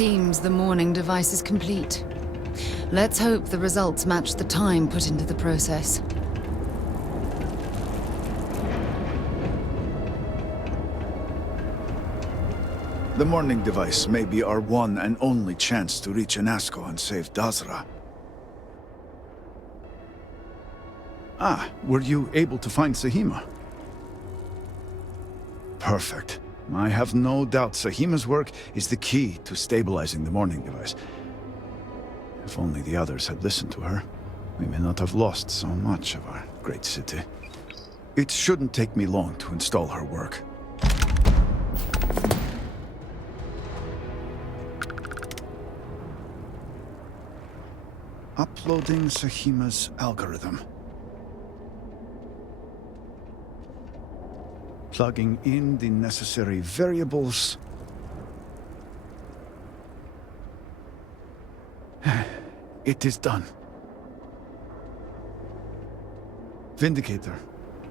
seems the Mourning Device is complete. Let's hope the results match the time put into the process. The Mourning Device may be our one and only chance to reach ANASKO and save Dazra. Ah, were you able to find Sahima? Perfect. I have no doubt Sahima's work is the key to stabilizing the Mourning Device. If only the others had listened to her, we may not have lost so much of our great city. It shouldn't take me long to install her work. Uploading Sahima's algorithm. Plugging in the necessary variables. It is done. Vindicator,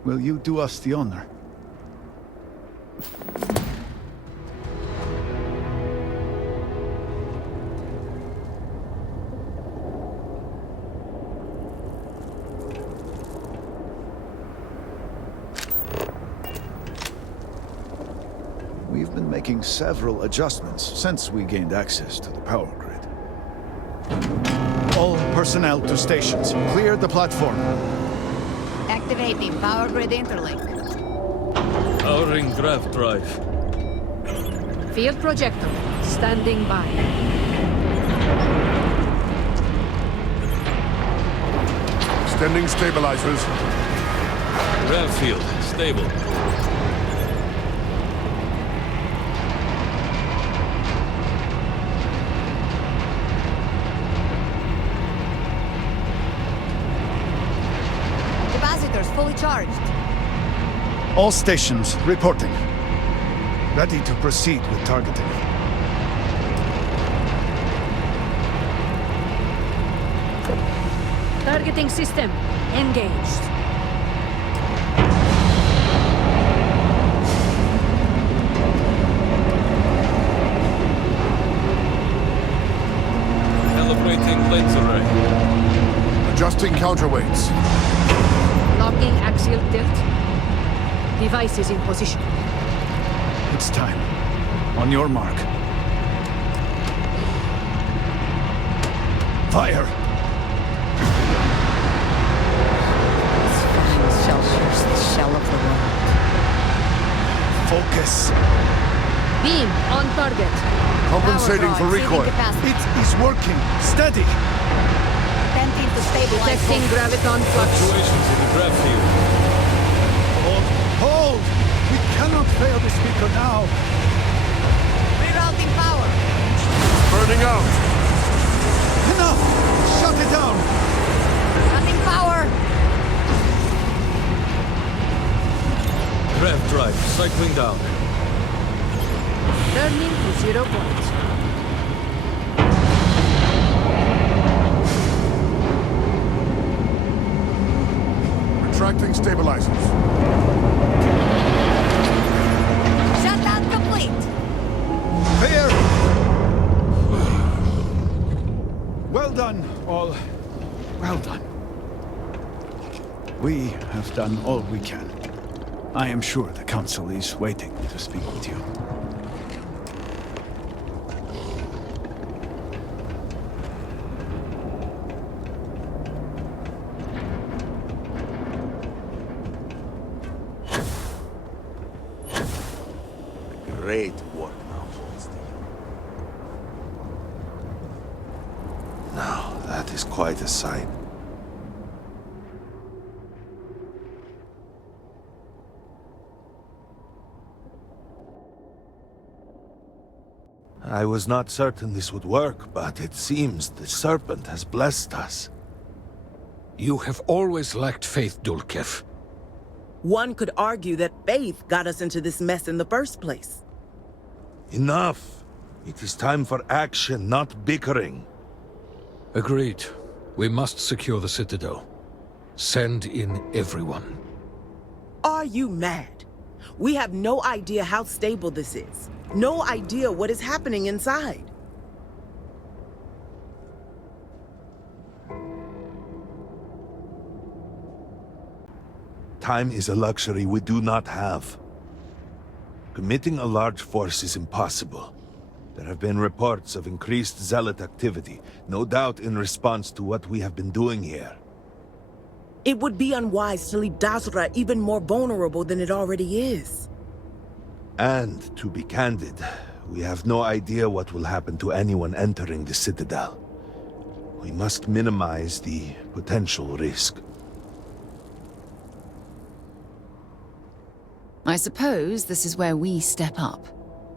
will you do us the honor? We've been making several adjustments since we gained access to the power grid. All personnel to stations. Clear the platform. Activating power grid interlink. Powering grav drive. Field projector, standing by. Extending stabilizers. Grav field, stable. Fully charged. All stations reporting. Ready to proceed with targeting. Targeting system engaged. Calibrating lens array. Adjusting counterweights. Locking axial tilt. Device is in position. It's time. On your mark. Fire! This fucking shell shapes the shell of the world. Focus. Beam on target. Compensating for recoil. It is working. Steady. Attempting to stabilize. Detecting graviton flux. Fluctuations in the grav field. Hold. Hold! We cannot fail this beacon now. Rerouting power. Burning out. Enough! Shut it down! Cutting power. Grav drive, cycling down. Turning to 0 point. Retracting stabilizers. Shutdown complete. Clear! Well done, all. Well done. We have done all we can. I am sure the Council is waiting to speak with you. Great work now, Holstein. Now, that is quite a sight. I was not certain this would work, but it seems the Serpent has blessed us. You have always lacked faith, Dulkev. One could argue that faith got us into this mess in the first place. Enough! It is time for action, not bickering. Agreed. We must secure the Citadel. Send in everyone. Are you mad? We have no idea how stable this is. No idea what is happening inside. Time is a luxury we do not have. Committing a large force is impossible. There have been reports of increased zealot activity, no doubt in response to what we have been doing here. It would be unwise to leave Dazra even more vulnerable than it already is. And, to be candid, we have no idea what will happen to anyone entering the Citadel. We must minimize the potential risk. I suppose this is where we step up.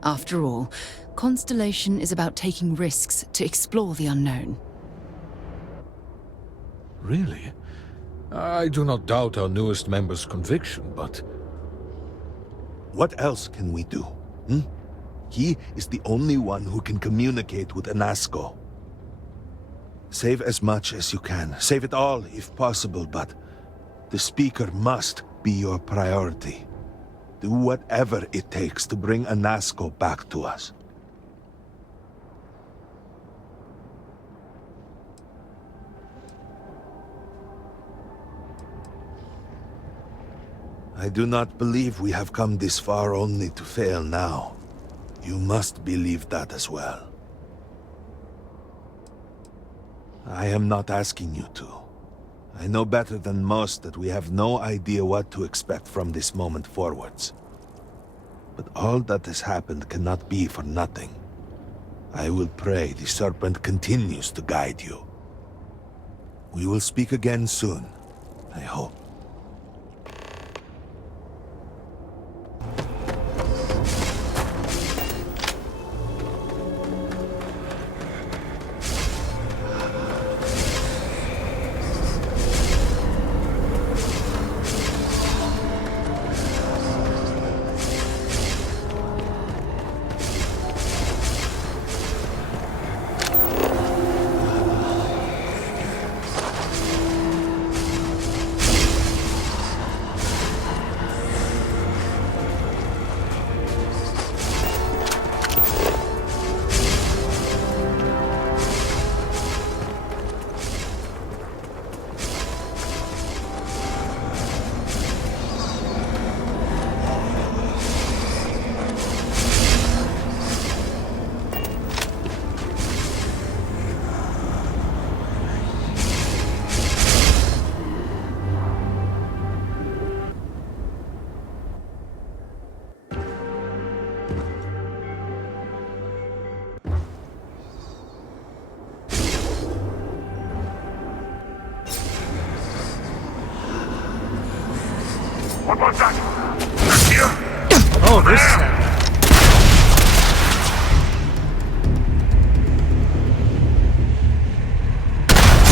After all, Constellation is about taking risks to explore the unknown. Really? I do not doubt our newest member's conviction, but... What else can we do? He is the only one who can communicate with ANASKO. Save as much as you can. Save it all, if possible, but the Speaker must be your priority. Do whatever it takes to bring ANASKO back to us. I do not believe we have come this far only to fail now. You must believe that as well. I am not asking you to. I know better than most that we have no idea what to expect from this moment forwards. But all that has happened cannot be for nothing. I will pray the Serpent continues to guide you. We will speak again soon, I hope. What was that? Here? Oh, this sound.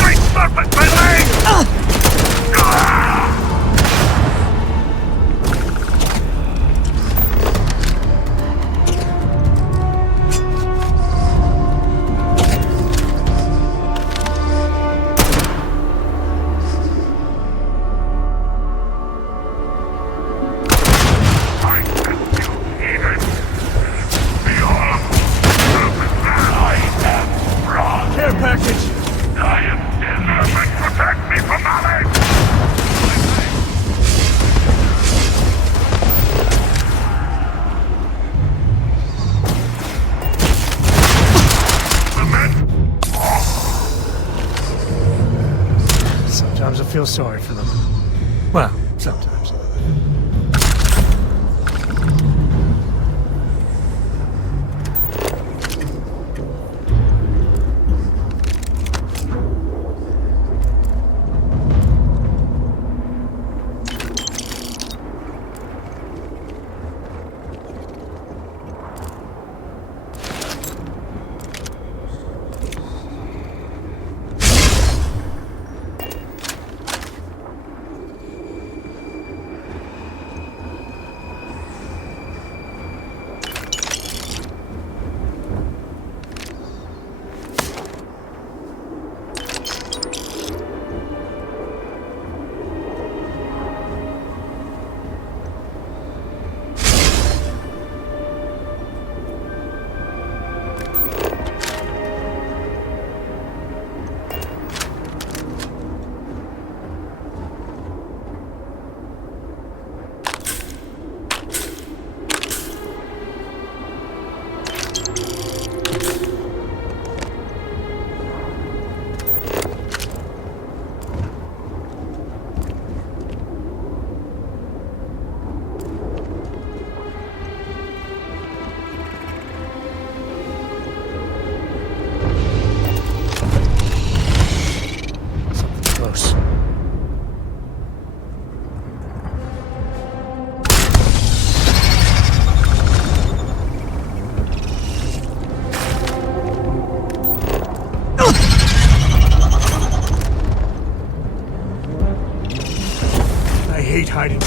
Great serpent, my leg! Sometimes I feel sorry for them. Well, sometimes. hiding.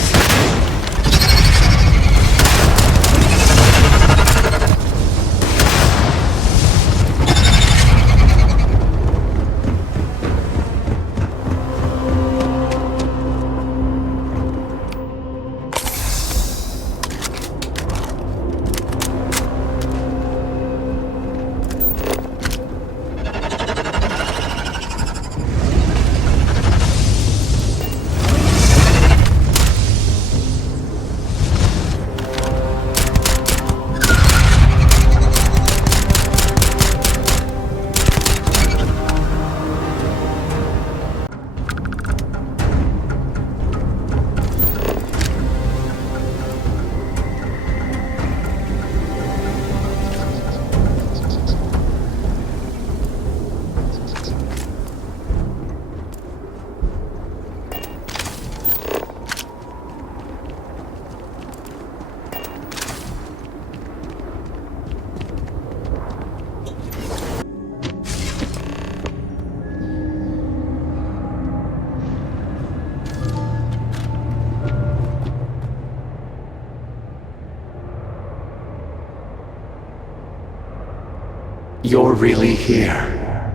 You're really here.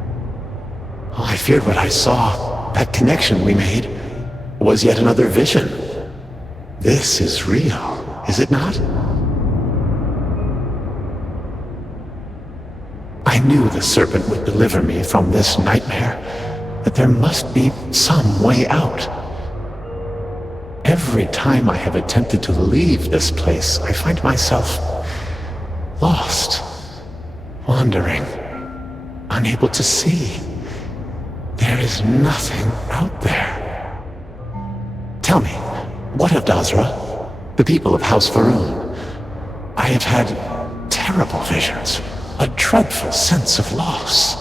Oh, I feared what I saw. That connection we made was yet another vision. This is real, is it not? I knew the Serpent would deliver me from this nightmare, but there must be some way out. Every time I have attempted to leave this place, I find myself lost. Wandering, unable to see. There is nothing out there. Tell me, what of Dazra? The people of House Va'ruun? I have had terrible visions, a dreadful sense of loss.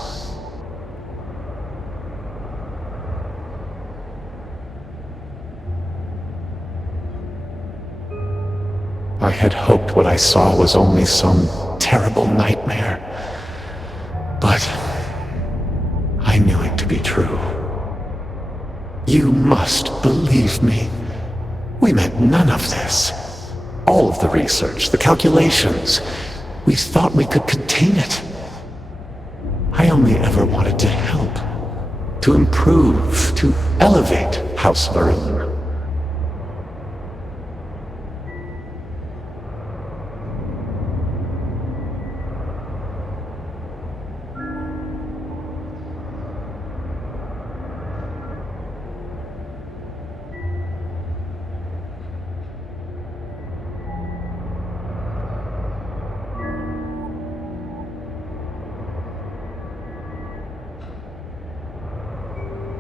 I had hoped what I saw was only some terrible nightmare. But I knew it to be true. You must believe me. We meant none of this. All of the research, the calculations, we thought we could contain it. I only ever wanted to help, to improve, to elevate House Va'ruun.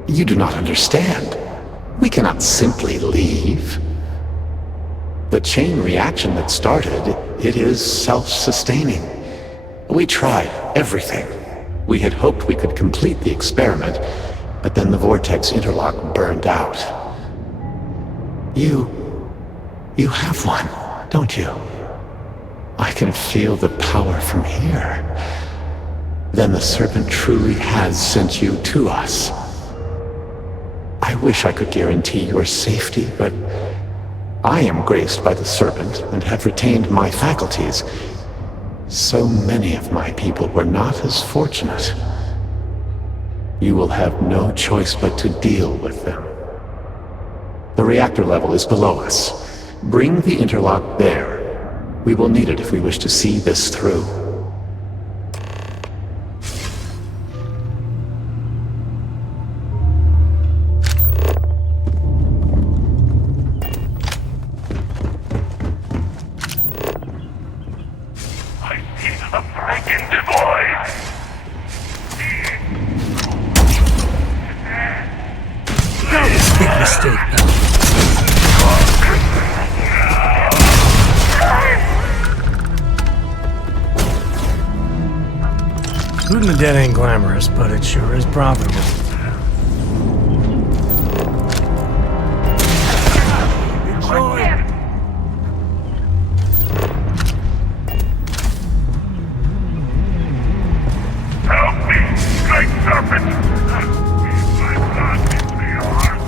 You do not understand. We cannot simply leave. The chain reaction that started, it is self-sustaining. We tried everything. We had hoped we could complete the experiment, but then the vortex interlock burned out. You have one, don't you? I can feel the power from here. Then the Serpent truly has sent you to us. I wish I could guarantee your safety, but I am graced by the Serpent and have retained my faculties. So many of my people were not as fortunate. You will have no choice but to deal with them. The reactor level is below us. Bring the interlock there. We will need it if we wish to see this through. Looting the dead ain't glamorous, but it sure is profitable. Help me, Great Serpent! My blood into your heart!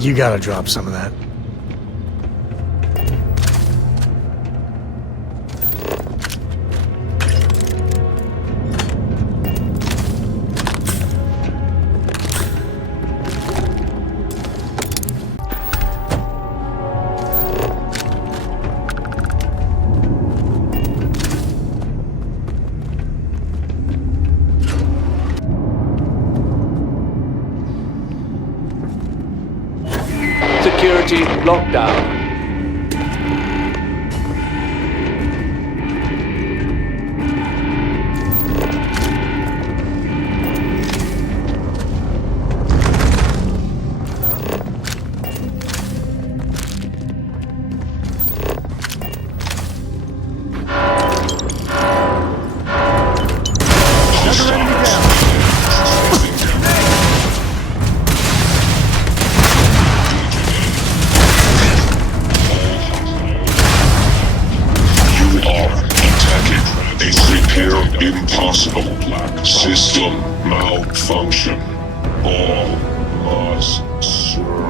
You gotta drop some of that. Security lockdown. Impossible, Black. System malfunction. All must serve.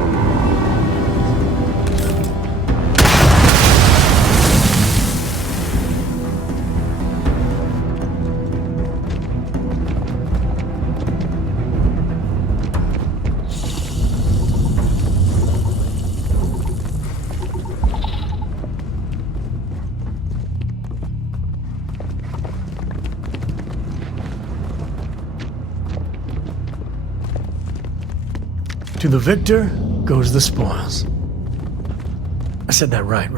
To the victor goes the spoils. I said that right?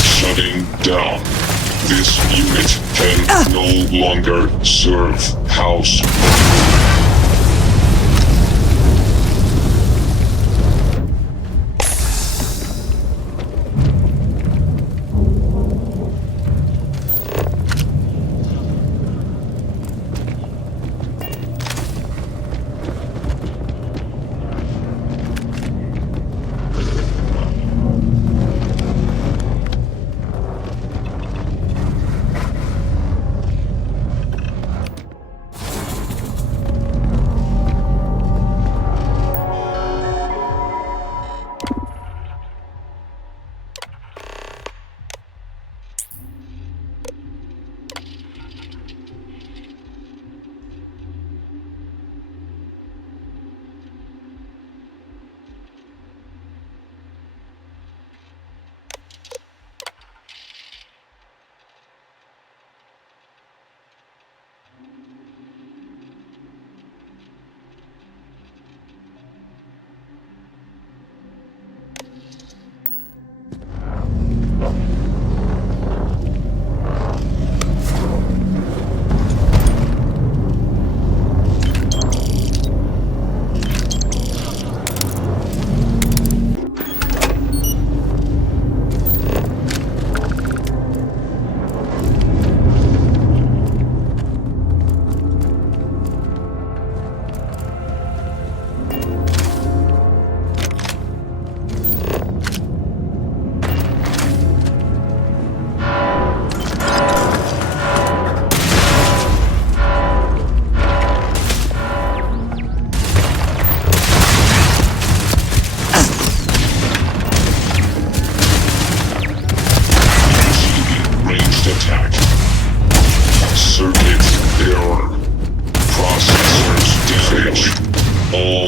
Shutting down. This unit can no longer serve House.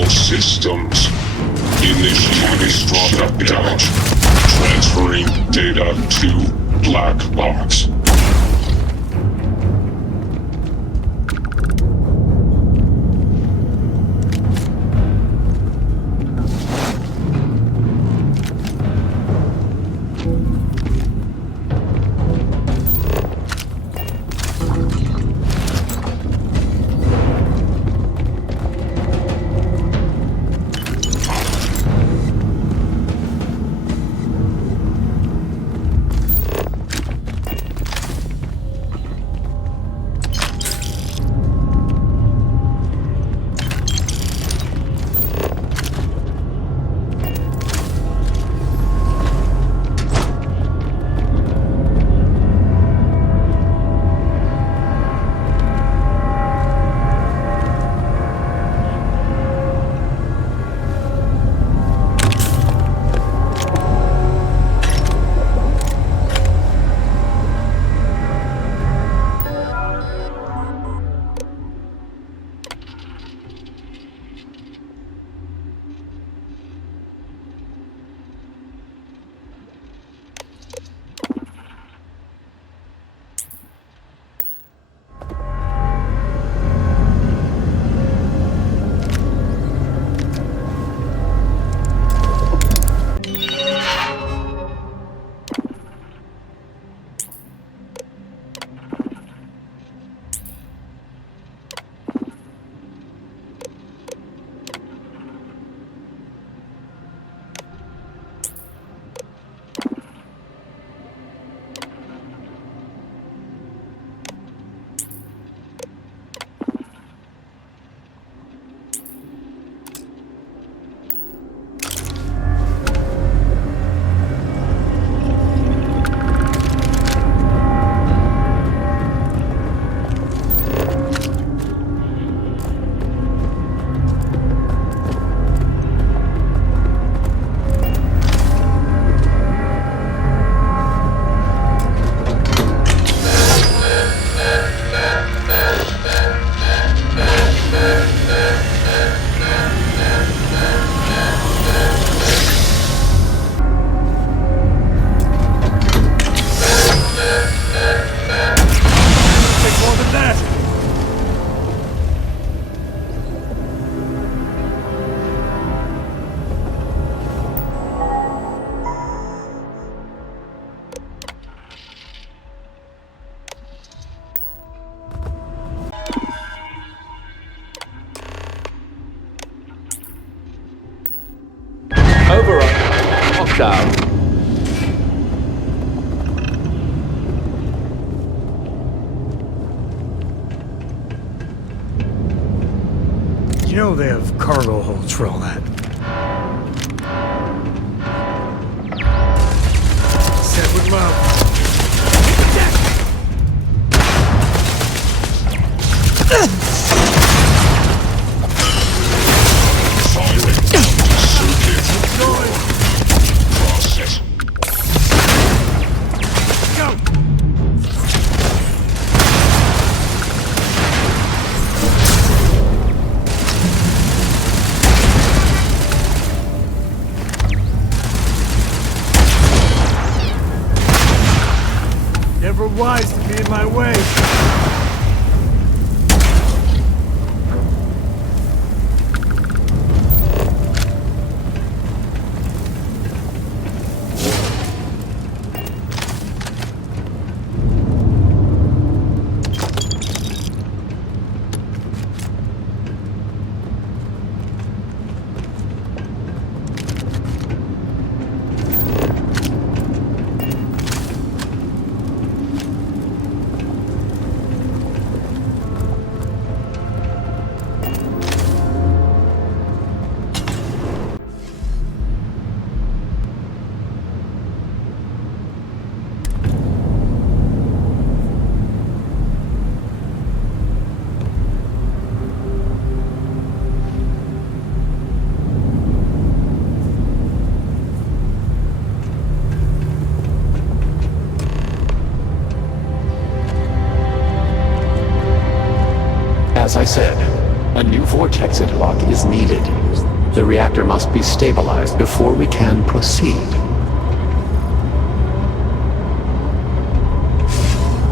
Systems. Initiating shutdown. Transferring data to Black Box. Overrun. Lockdown. You know they have cargo holds for all that. Said with love. Process. Go! Never wise to be in my way. As I said, a new vortex interlock is needed. The reactor must be stabilized before we can proceed.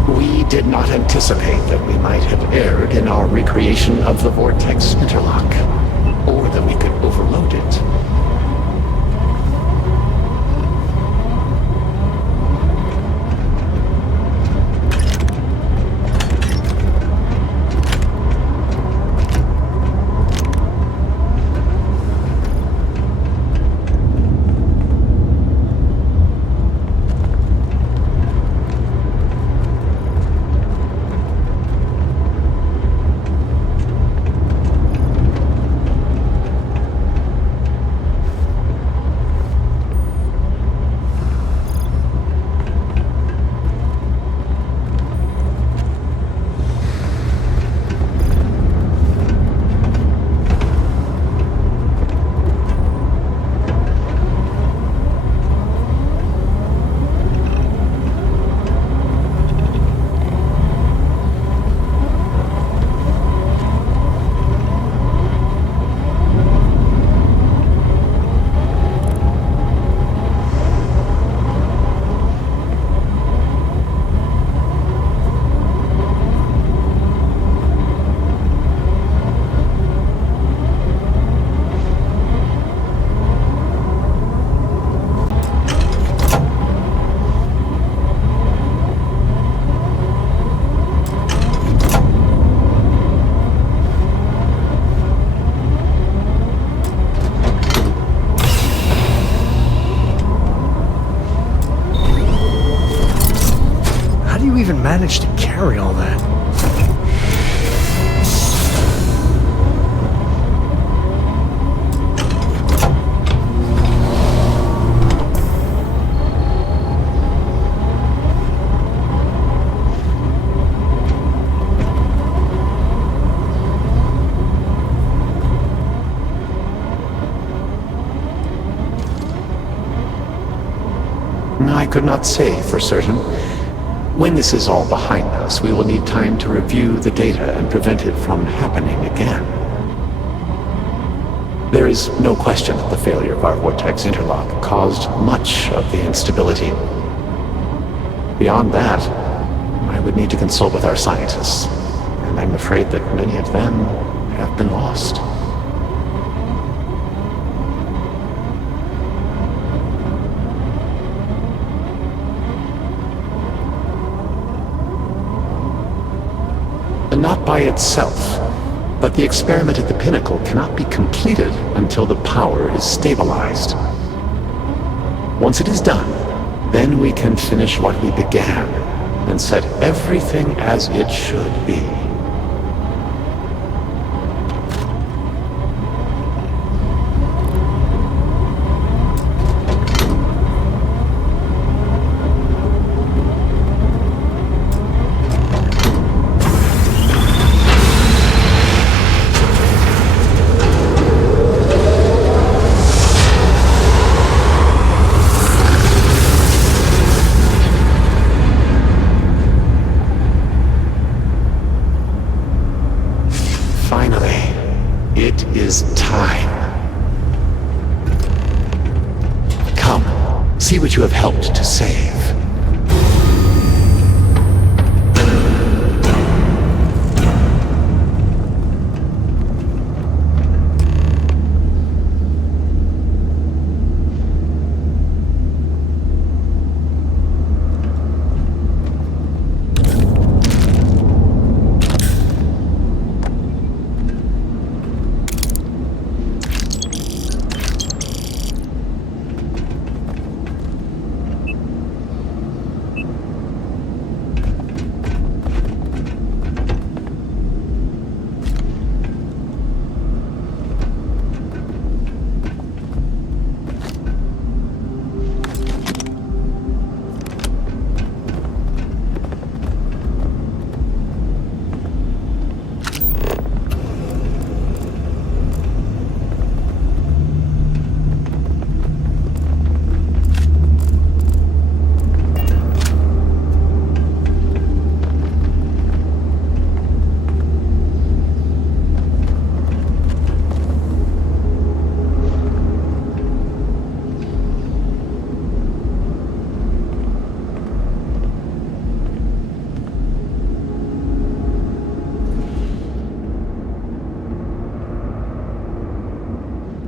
We did not anticipate that we might have erred in our recreation of the vortex interlock, or that we could overload it. Managed to carry all that. I could not say for certain. When this is all behind us, we will need time to review the data and prevent it from happening again. There is no question that the failure of our vortex interlock caused much of the instability. Beyond that, I would need to consult with our scientists, and I'm afraid that many of them have been lost. Not by itself, but the experiment at the Pinnacle cannot be completed until the power is stabilized. Once it is done, then we can finish what we began and set everything as it should be. See what you have helped to save.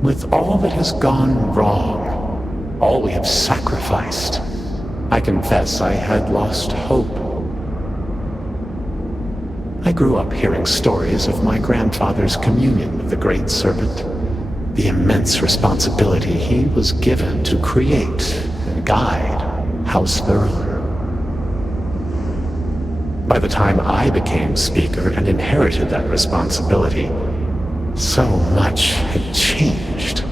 With all that has gone wrong, all we have sacrificed, I confess I had lost hope. I grew up hearing stories of my grandfather's communion with the Great Serpent, the immense responsibility he was given to create and guide House Varun. By the time I became Speaker and inherited that responsibility, so much had changed.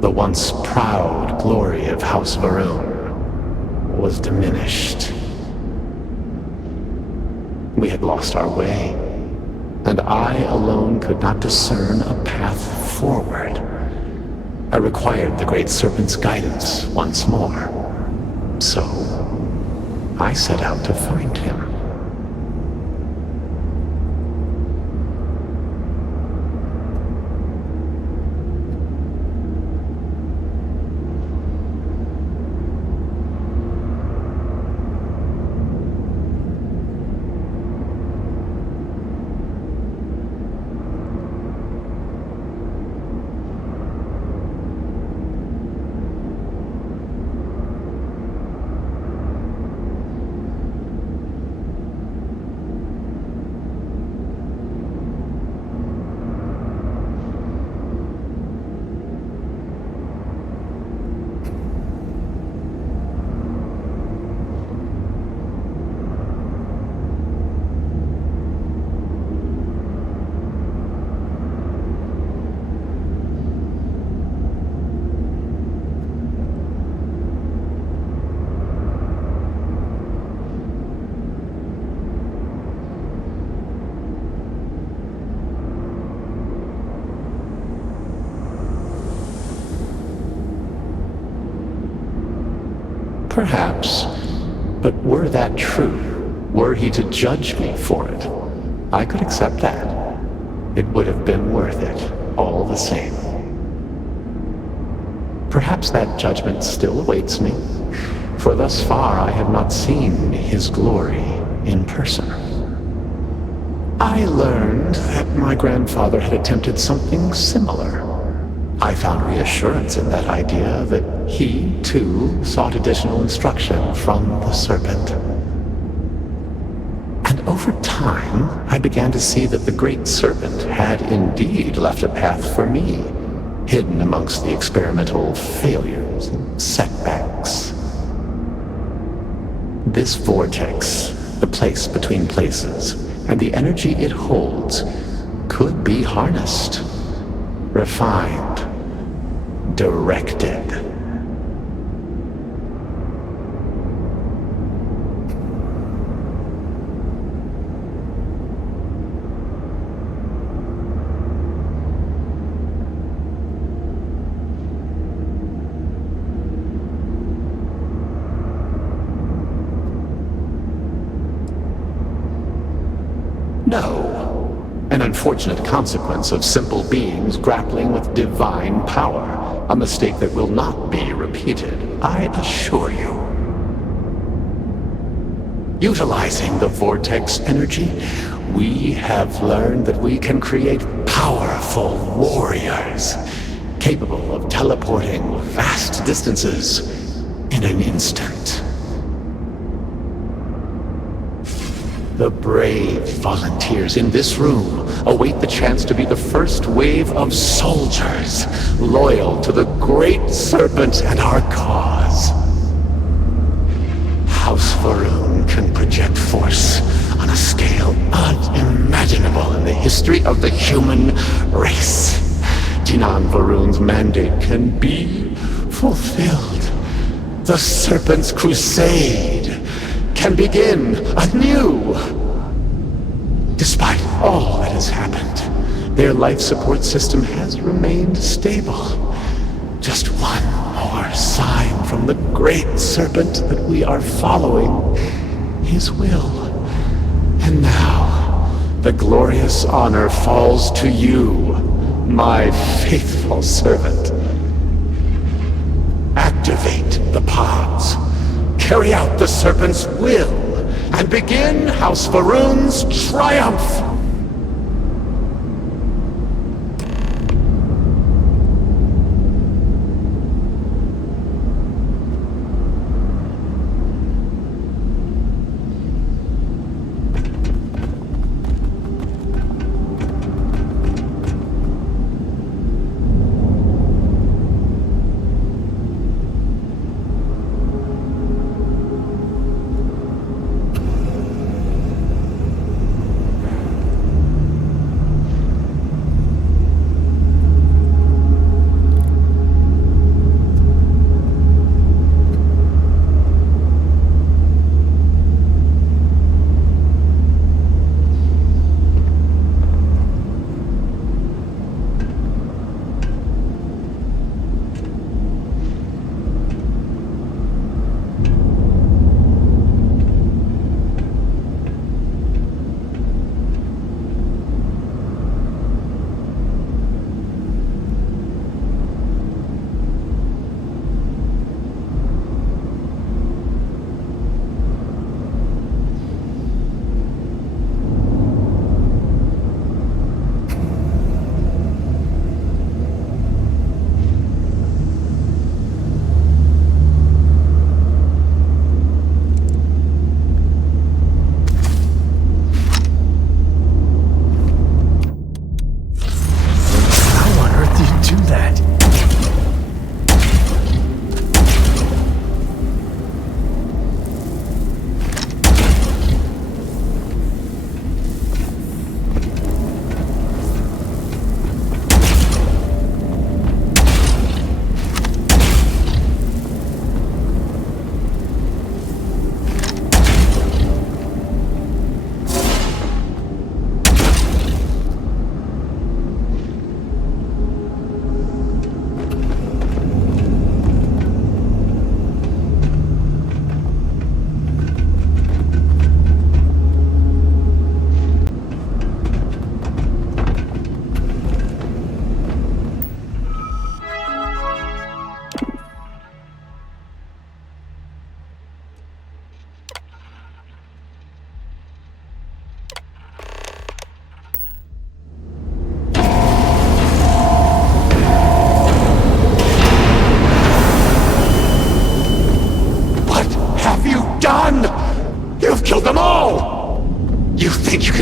The once proud glory of House Varun was diminished. We had lost our way, and I alone could not discern a path forward. I required the Great Serpent's guidance once more. So, I set out to find him. Perhaps, but were that true, were he to judge me for it, I could accept that. It would have been worth it, all the same. Perhaps that judgment still awaits me, for thus far I have not seen his glory in person. I learned that my grandfather had attempted something similar. I found reassurance in that idea that he, too, sought additional instruction from the Serpent. And over time, I began to see that the Great Serpent had indeed left a path for me, hidden amongst the experimental failures and setbacks This vortex, the place between places, and the energy it holds, could be harnessed, refined, directed. No. An unfortunate consequence of simple beings grappling with divine power. A mistake that will not be repeated, I assure you. Utilizing the vortex energy, we have learned that we can create powerful warriors, capable of teleporting vast distances in an instant. The brave volunteers in this room await the chance to be the first wave of soldiers loyal to the Great Serpent and our cause. House Varun can project force on a scale unimaginable in the history of the human race. Jinan Varun's mandate can be fulfilled. The Serpent's crusade can begin anew. Despite all that has happened, their life support system has remained stable. Just one more sign from the Great Serpent that we are following his will. And now, the glorious honor falls to you, my faithful servant. Activate the pods. Carry out the Serpent's will, and begin House Varun's triumph!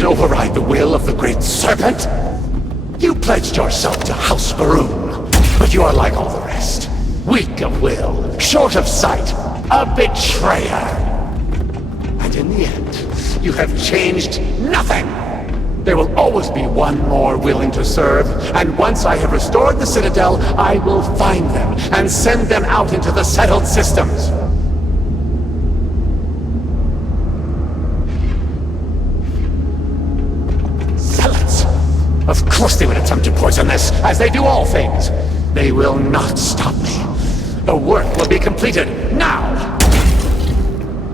override the will of the Great Serpent? You pledged yourself to House Varun, but you are like all the rest. Weak of will, short of sight, a betrayer. But in the end, you have changed nothing. There will always be one more willing to serve, and once I have restored the Citadel, I will find them and send them out into the settled systems. Zealots! Of course they would attempt to poison this, as they do all things. They will not stop me. The work will be completed now!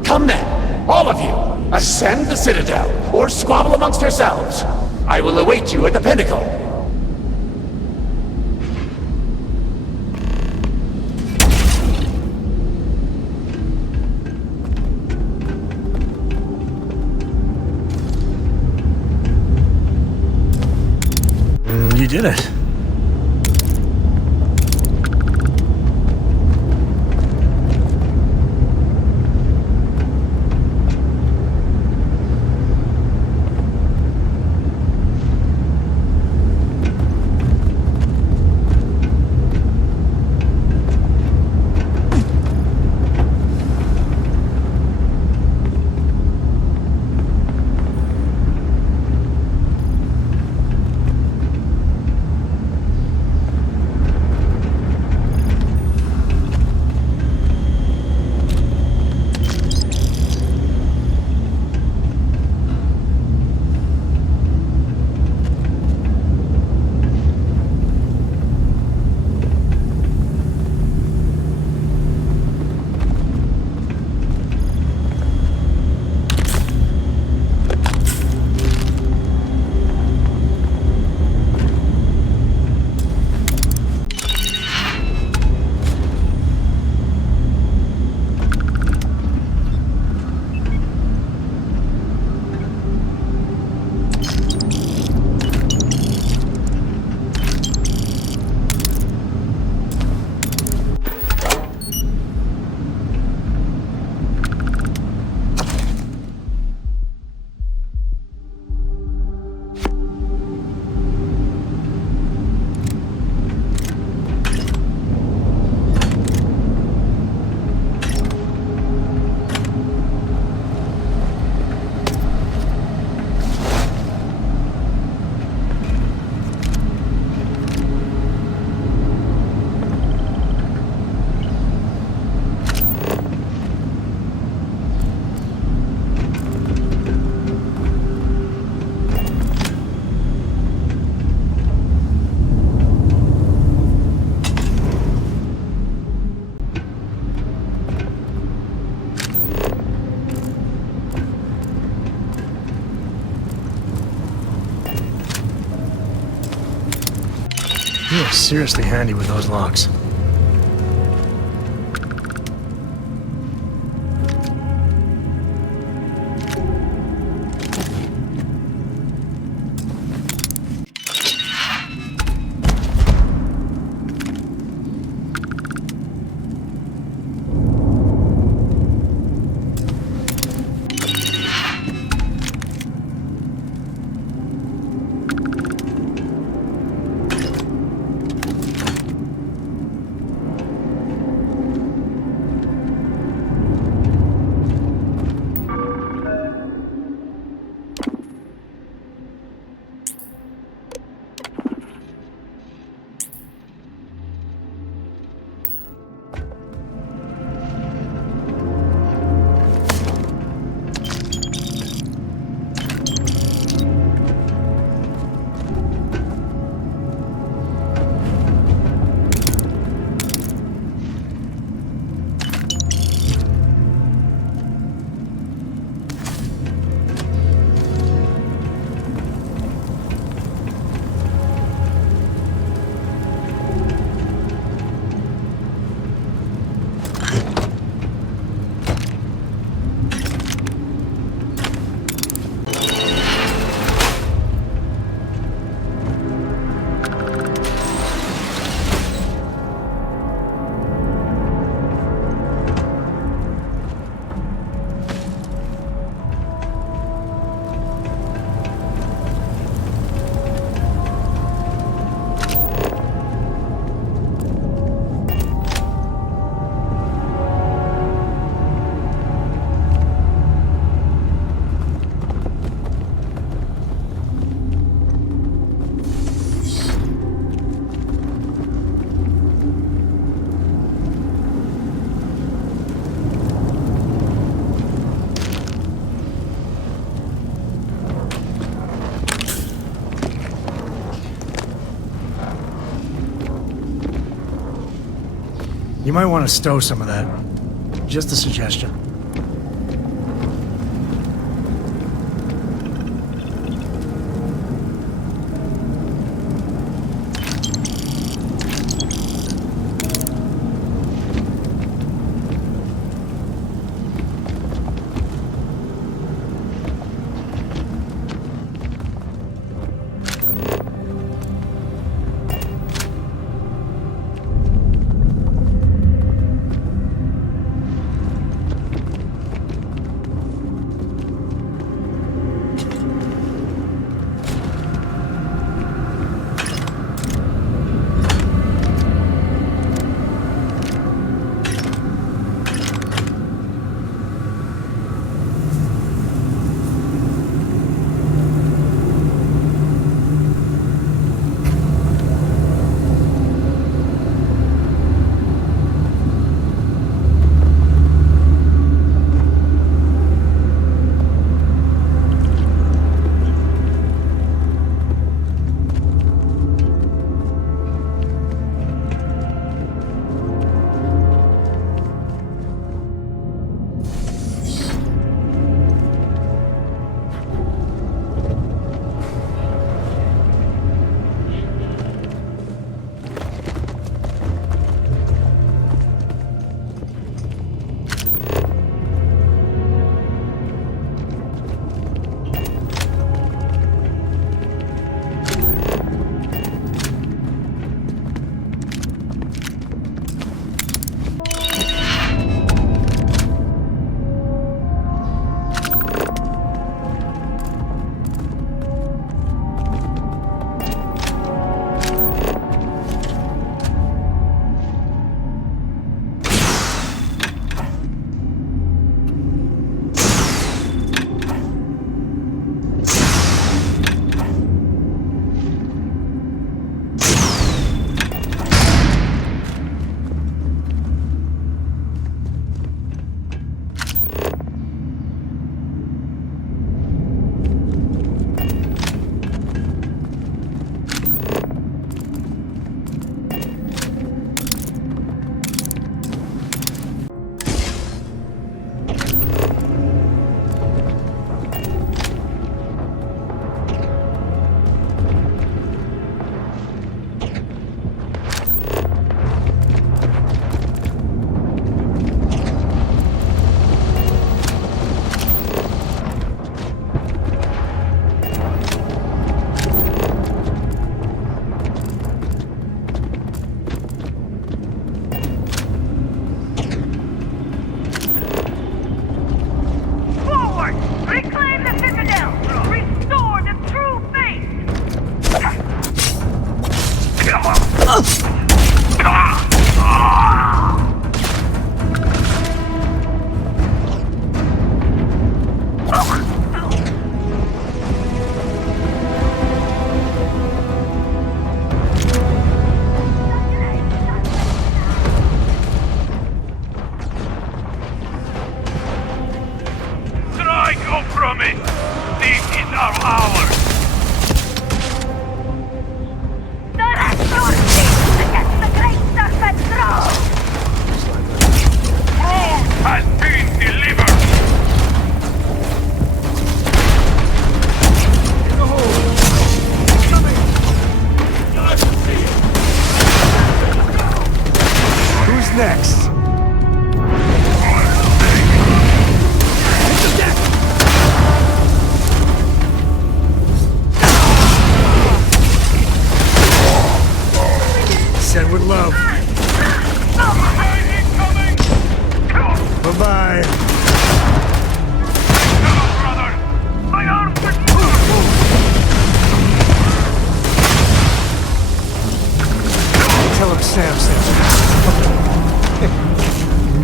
Come then, all of you! Ascend the Citadel, or squabble amongst yourselves. I will await you at the Pinnacle. You did it. You are seriously handy with those locks. might want to stow some of that. Just a suggestion.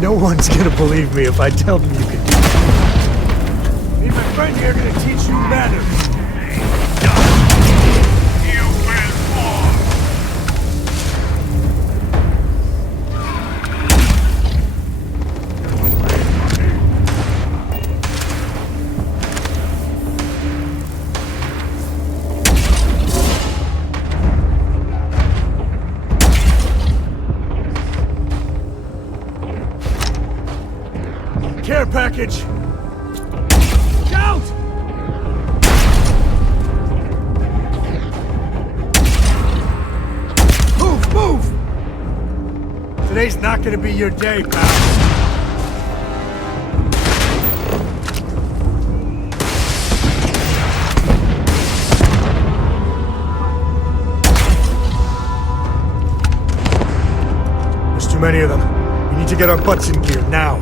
No one's gonna believe me if I tell them you can do it. Need my friend here to teach you manners. You will fall. care package! Shout! Move, move! Today's not gonna be your day, pal. There's too many of them. We need to get our butts in gear now.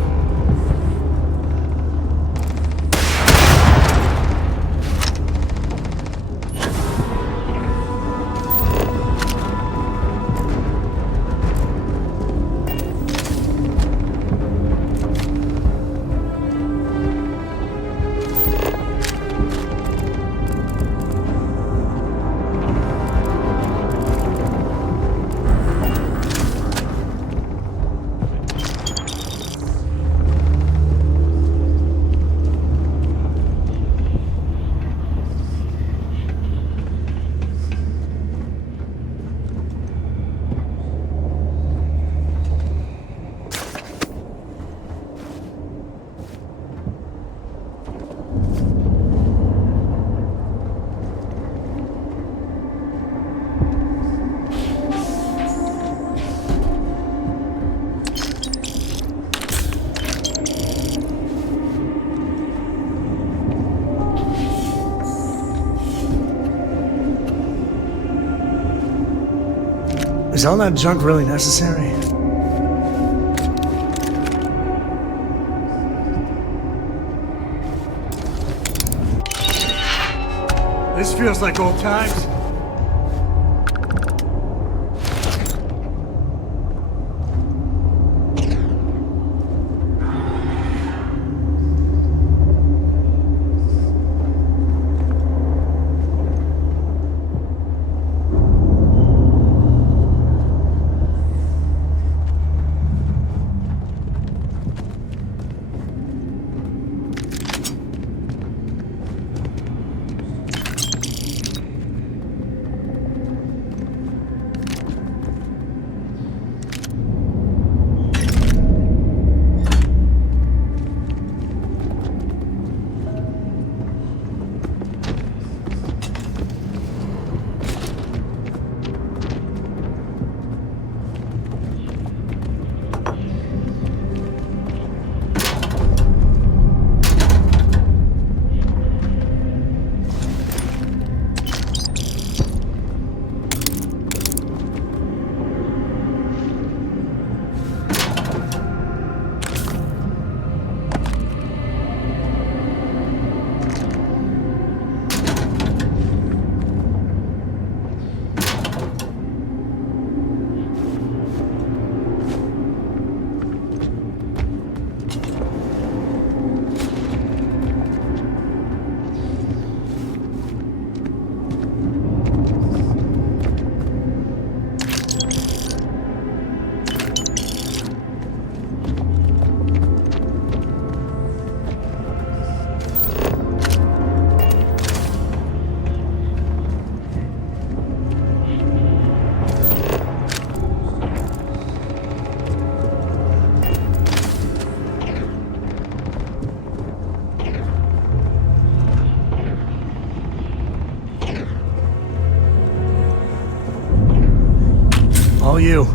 Is all that junk really necessary? This feels like old times. All you.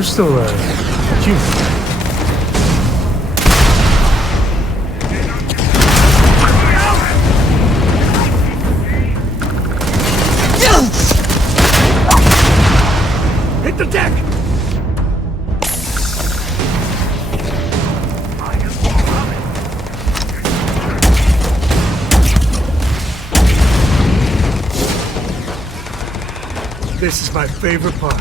You're still, human. Hit the deck! This is my favorite part.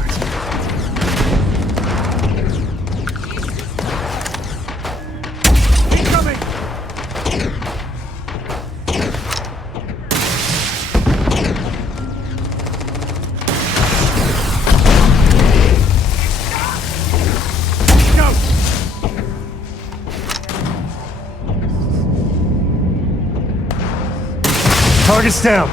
Incoming! Go! Target's down.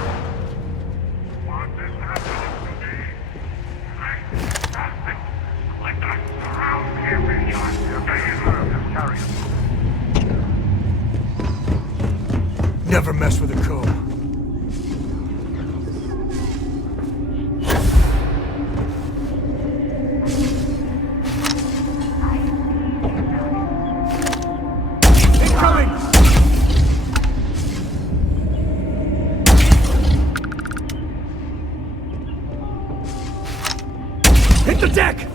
Never mess with a co. Incoming! Hit the deck!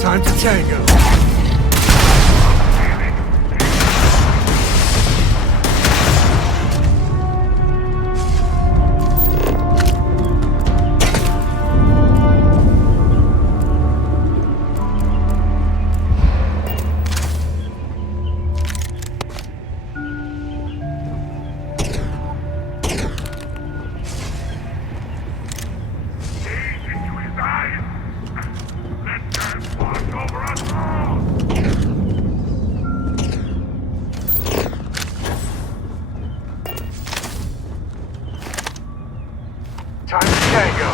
Time to tango. Time to tango.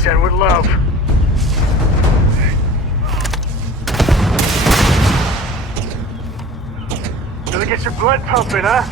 Send with love. Gonna get your blood pumping, huh?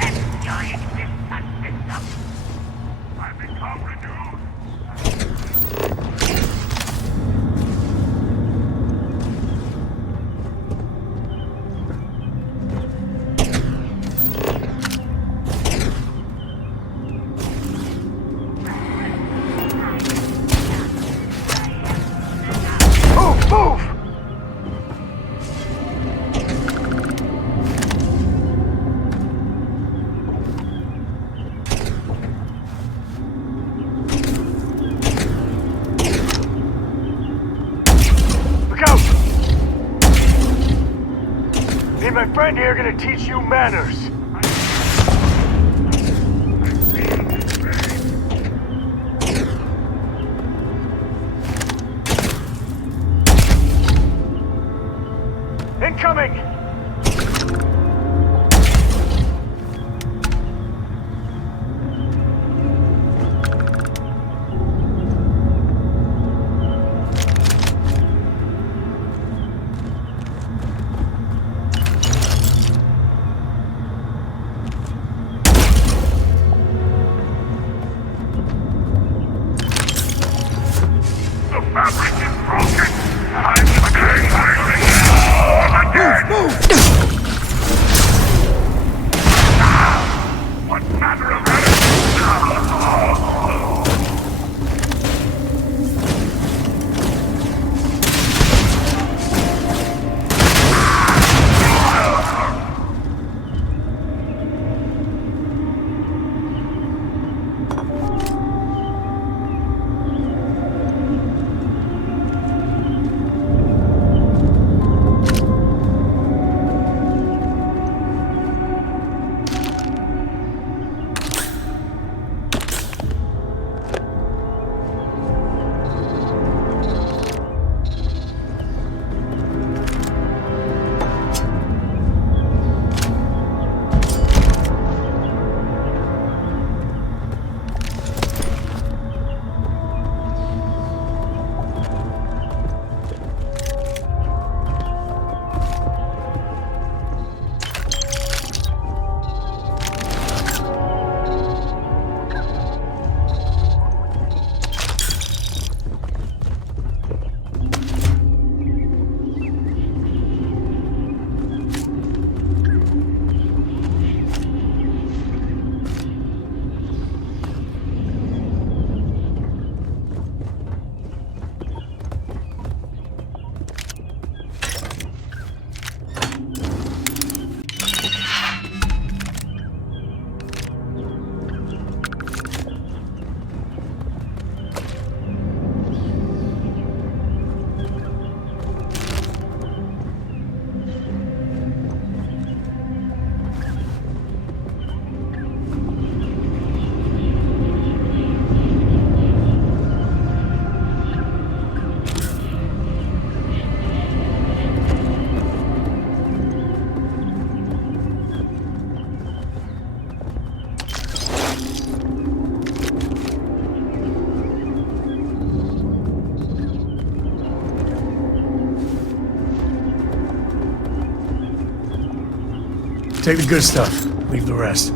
Move! Look out! Me and my friend here are gonna teach you manners. Incoming! Take the good stuff. Leave the rest.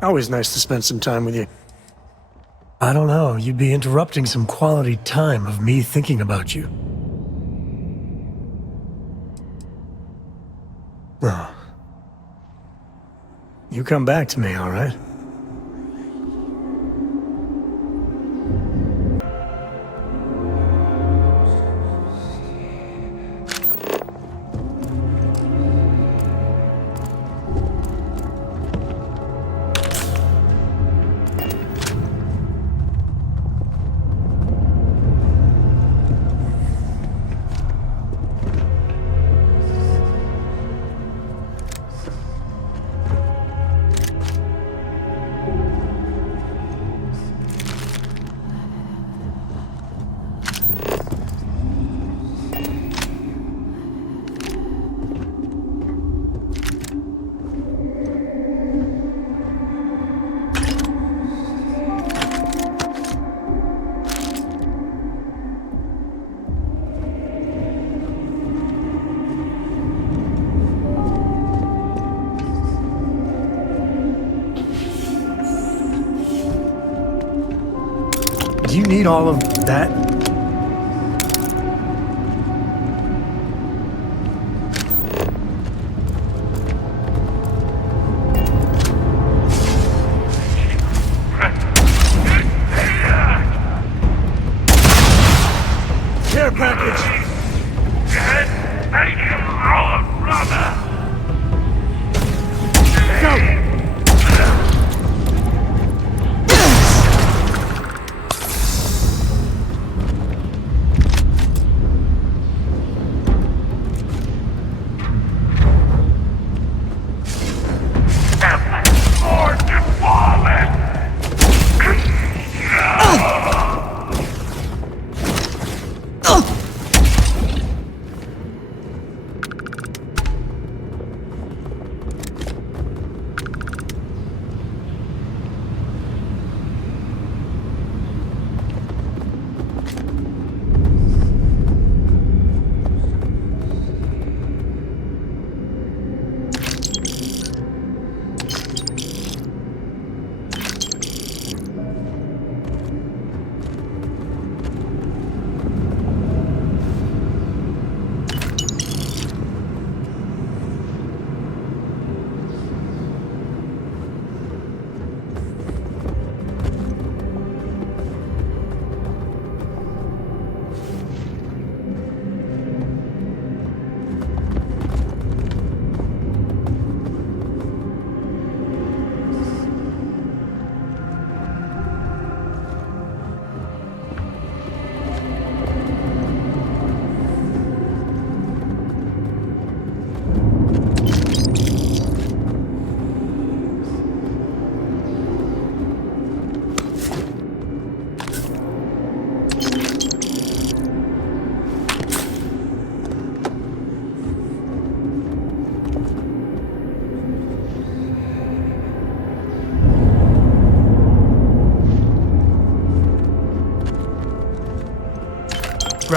Always nice to spend some time with you. I don't know, you'd be interrupting some quality time of me thinking about you. Oh. You come back to me, all right? Do you need all of that? Care package! Thank you, our brother! Go! More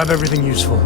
grab everything useful.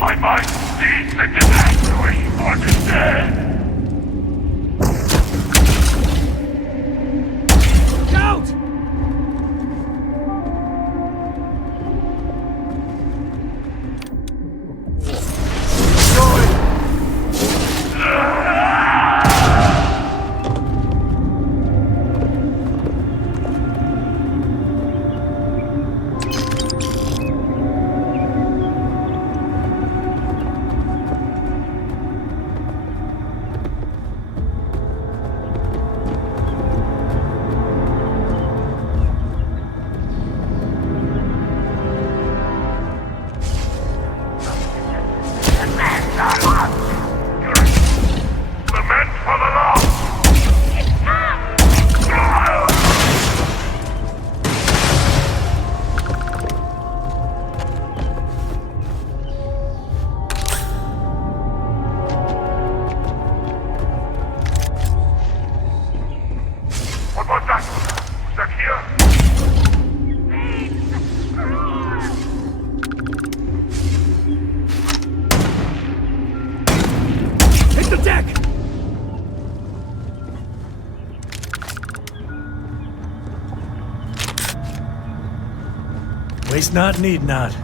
My mind sees the disaster you understand. Out! Waste not, need not.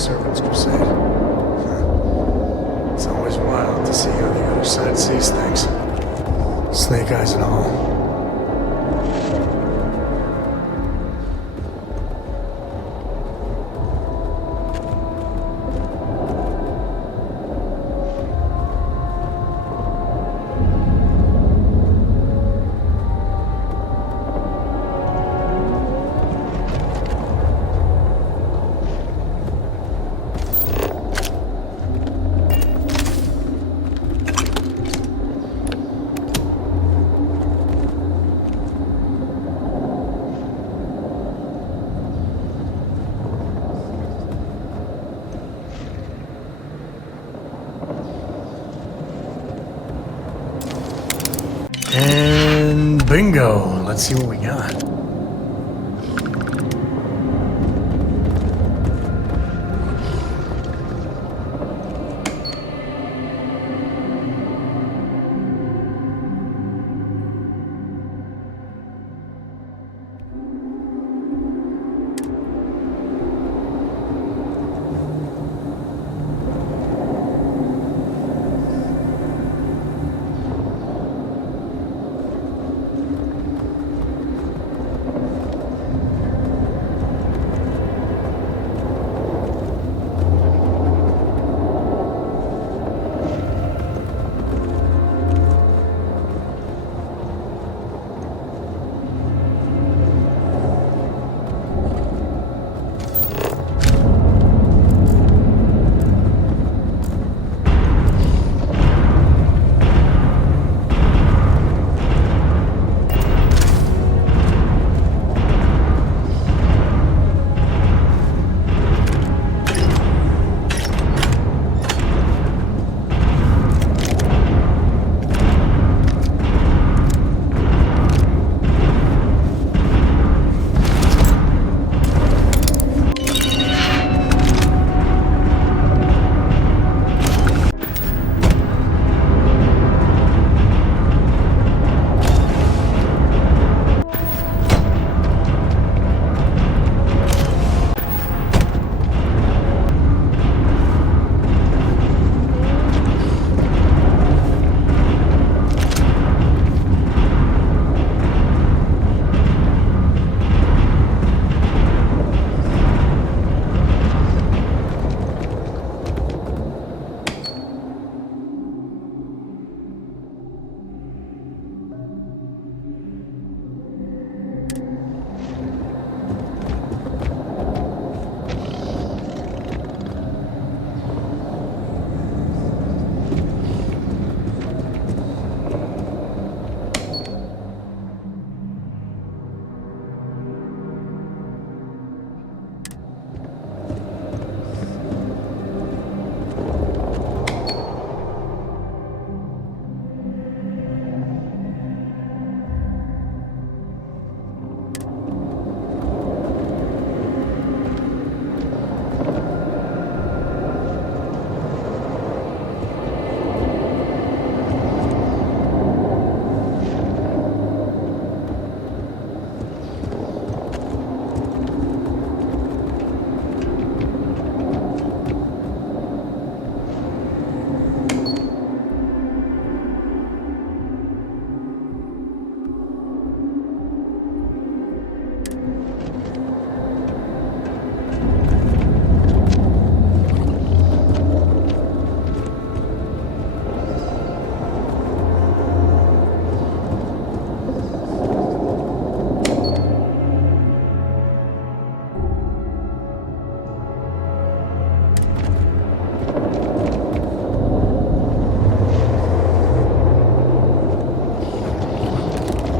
Serpent's Crusade. It's always wild to see how the other side sees things. Snake eyes and all. And bingo. Let's see what we got.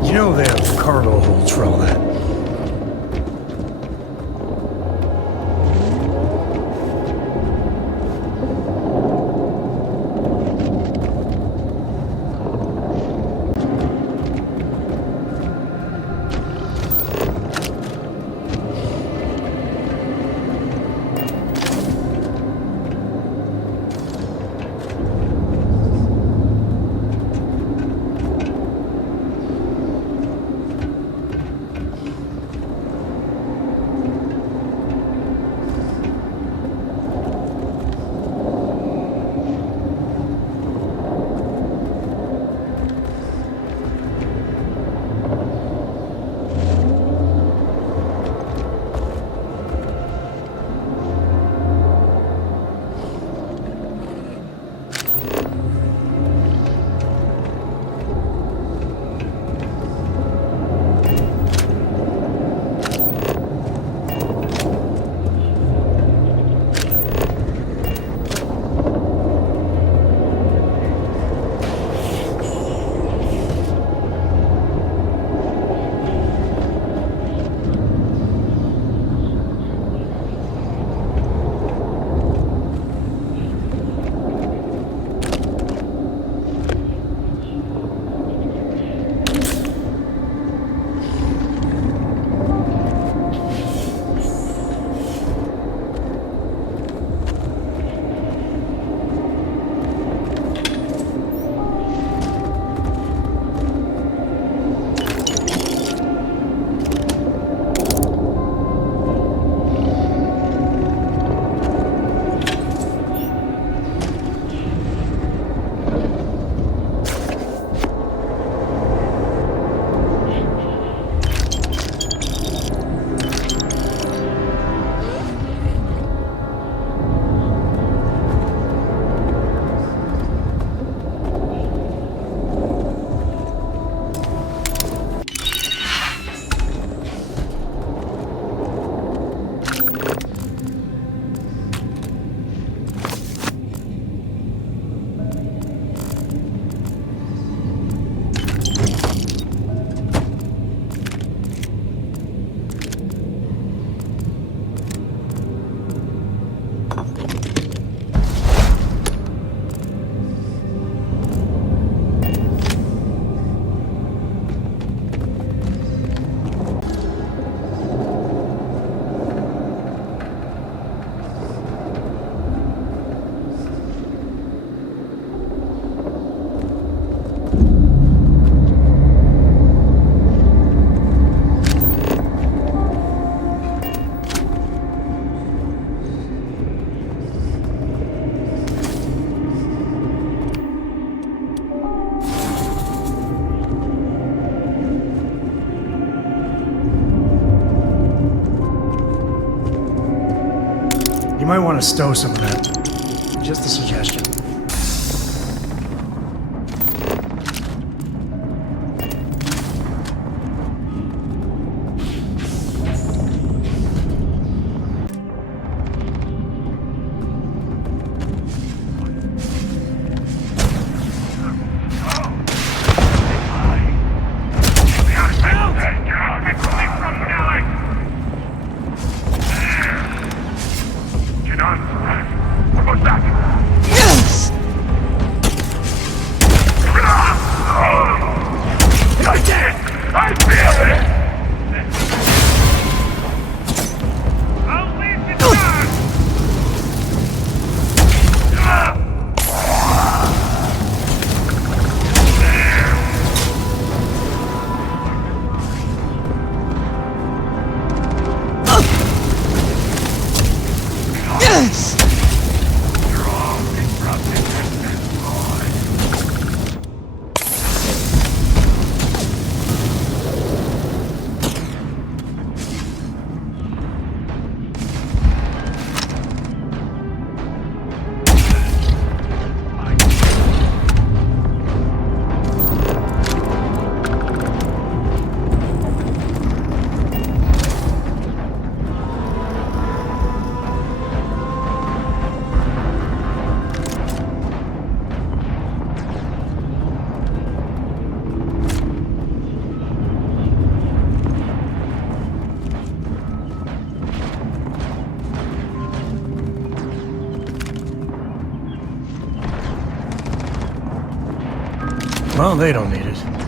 You know they have cargo holds for all that. You might want to stow some of that. Just a suggestion. Well, they don't need it.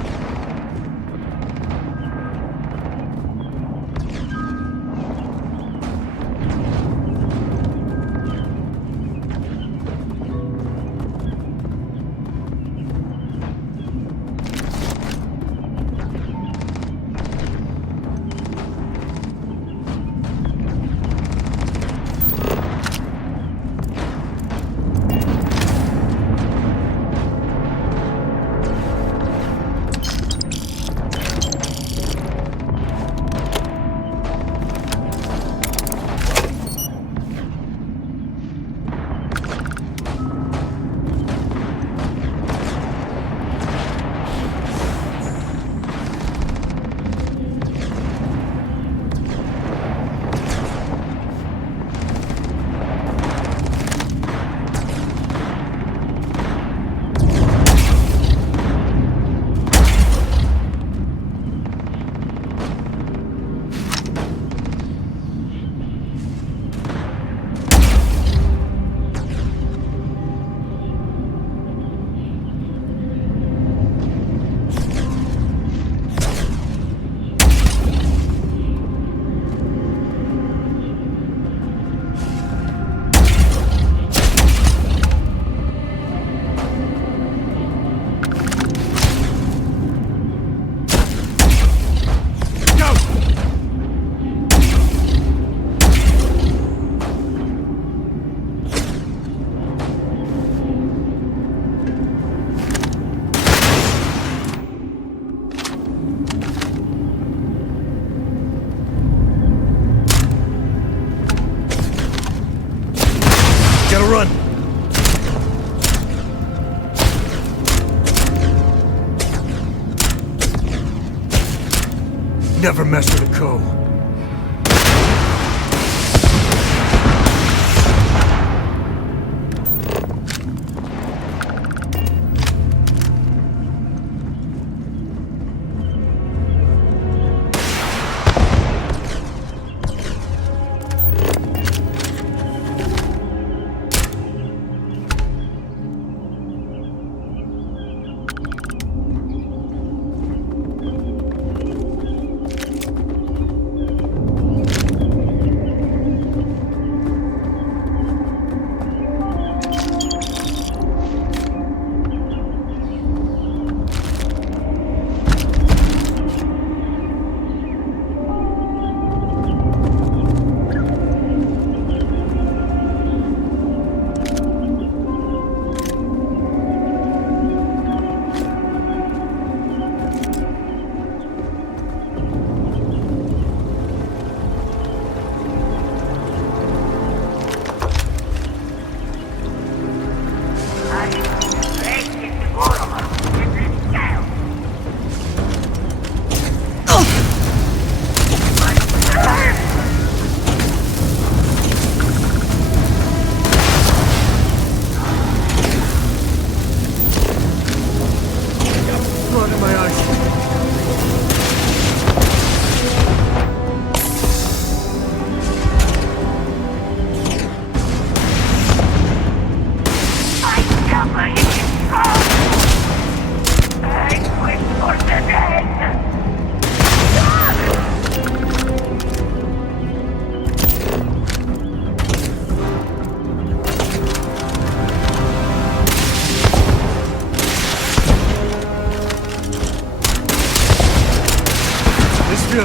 Never mess with a co.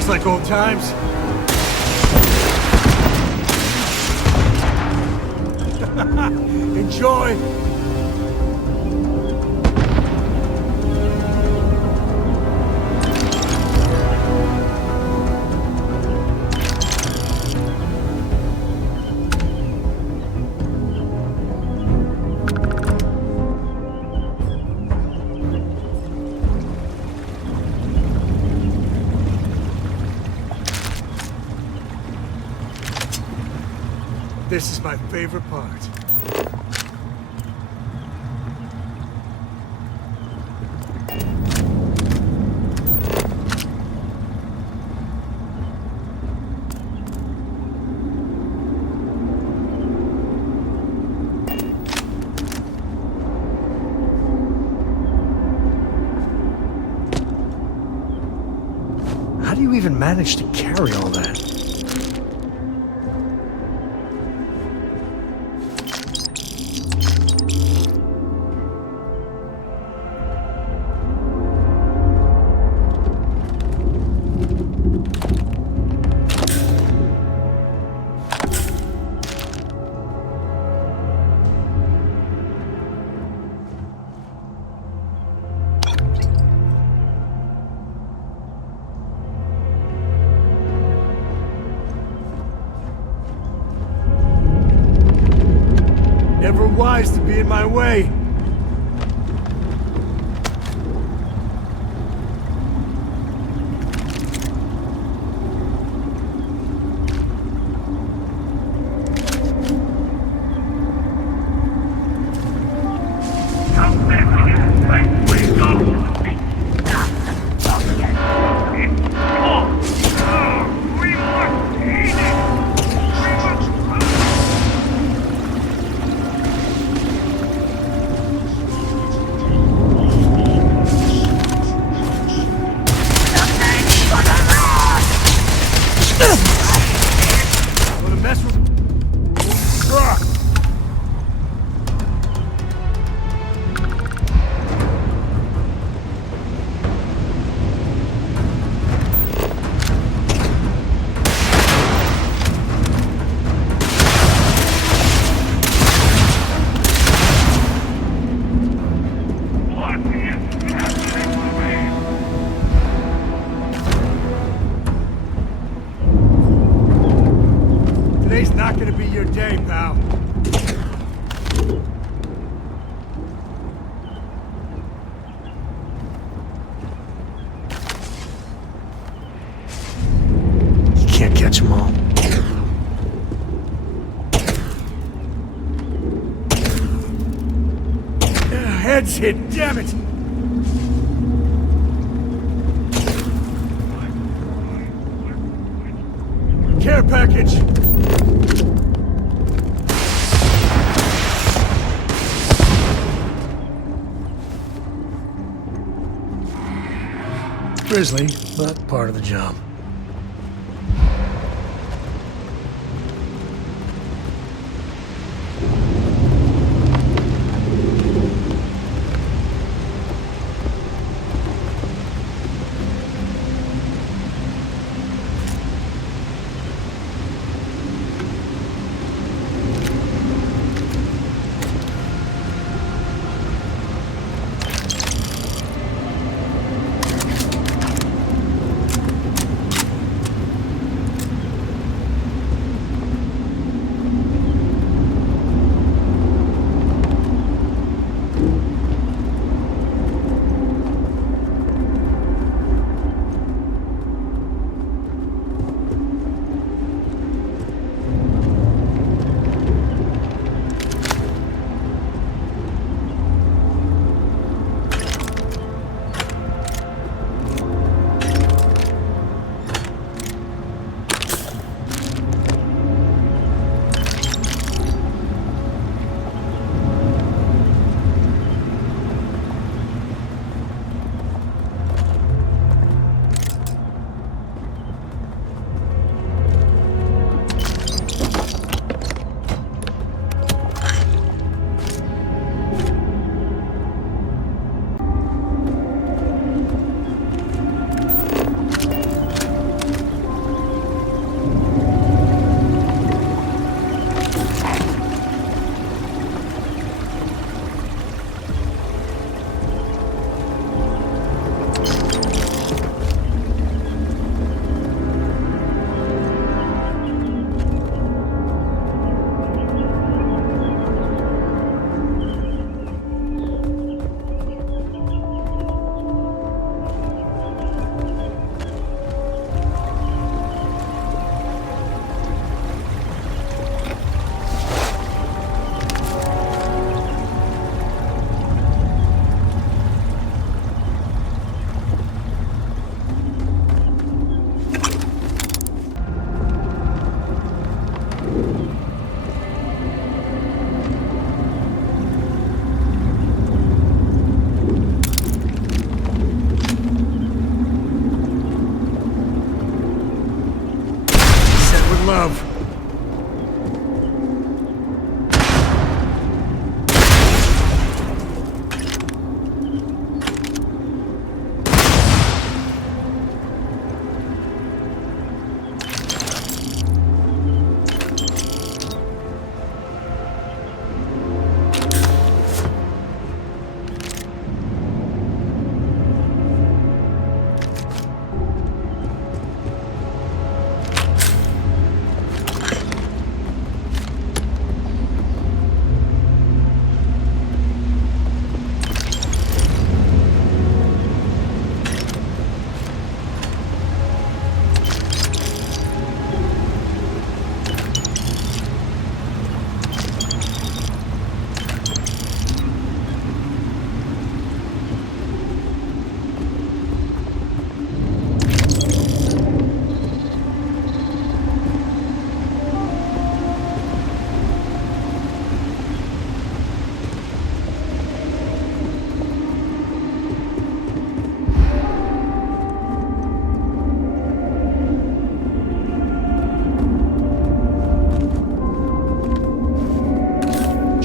Just like old times. Enjoy! This is my favorite part. How do you even manage to carry all that? Never wise to be in my way. Today's not gonna be your day, pal. You can't catch them all. Head's hit, damn it! Care package! Grisly, but part of the job.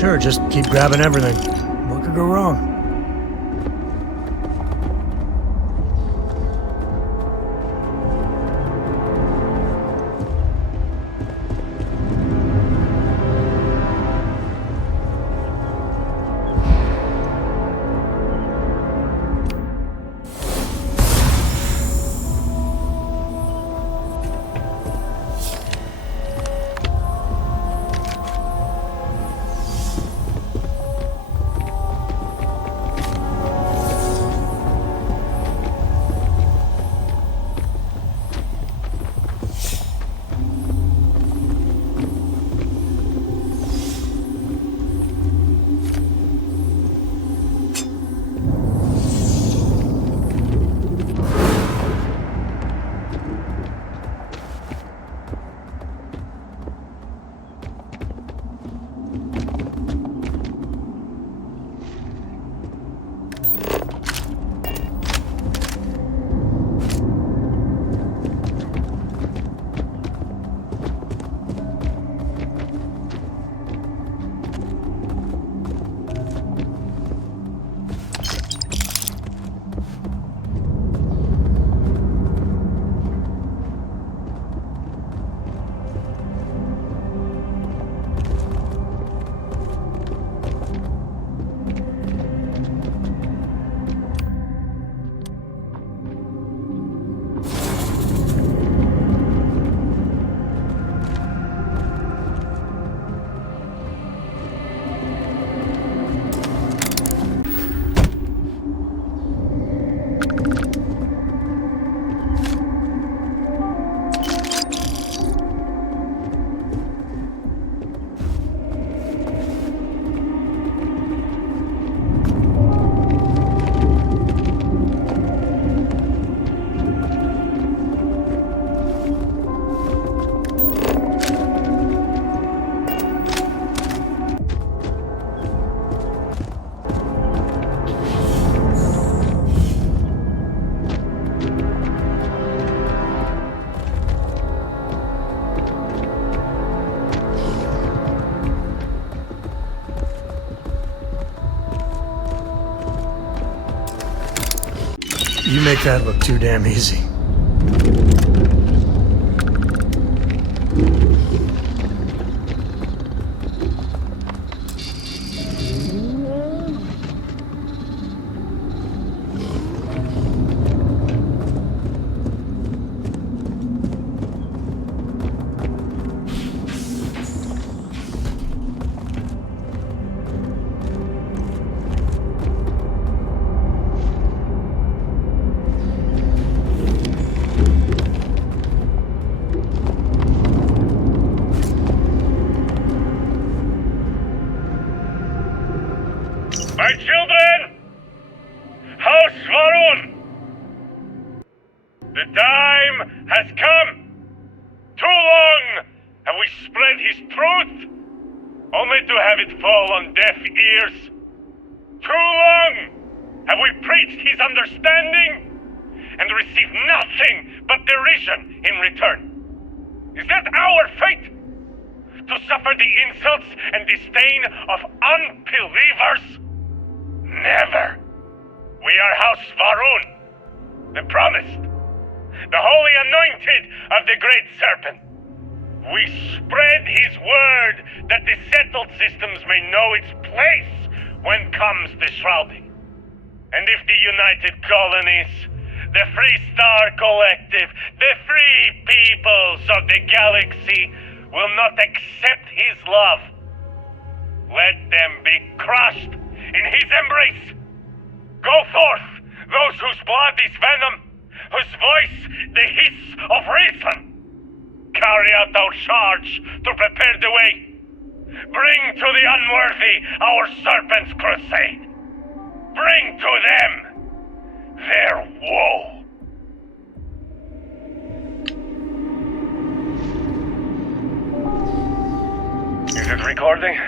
Sure, just keep grabbing everything. What could go wrong? You make that look too damn easy. My children! House Varun! The time has come! Too long have we spread his truth, only to have it fall on deaf ears. Too long have we preached his understanding, and received nothing but derision in return. Is that our fate? To suffer the insults and disdain of unbelievers? Never. We are House Varun, the promised, the holy anointed of the Great Serpent. We spread his word that the settled systems may know its place when comes the shrouding. And if the United Colonies, the Free Star Collective, the free peoples of the galaxy will not accept his love, let them be crushed in his embrace. Go forth, those whose blood is venom, whose voice the hiss of reason. Carry out our charge to prepare the way. Bring to the unworthy our serpent's crusade. Bring to them their woe. Is it recording?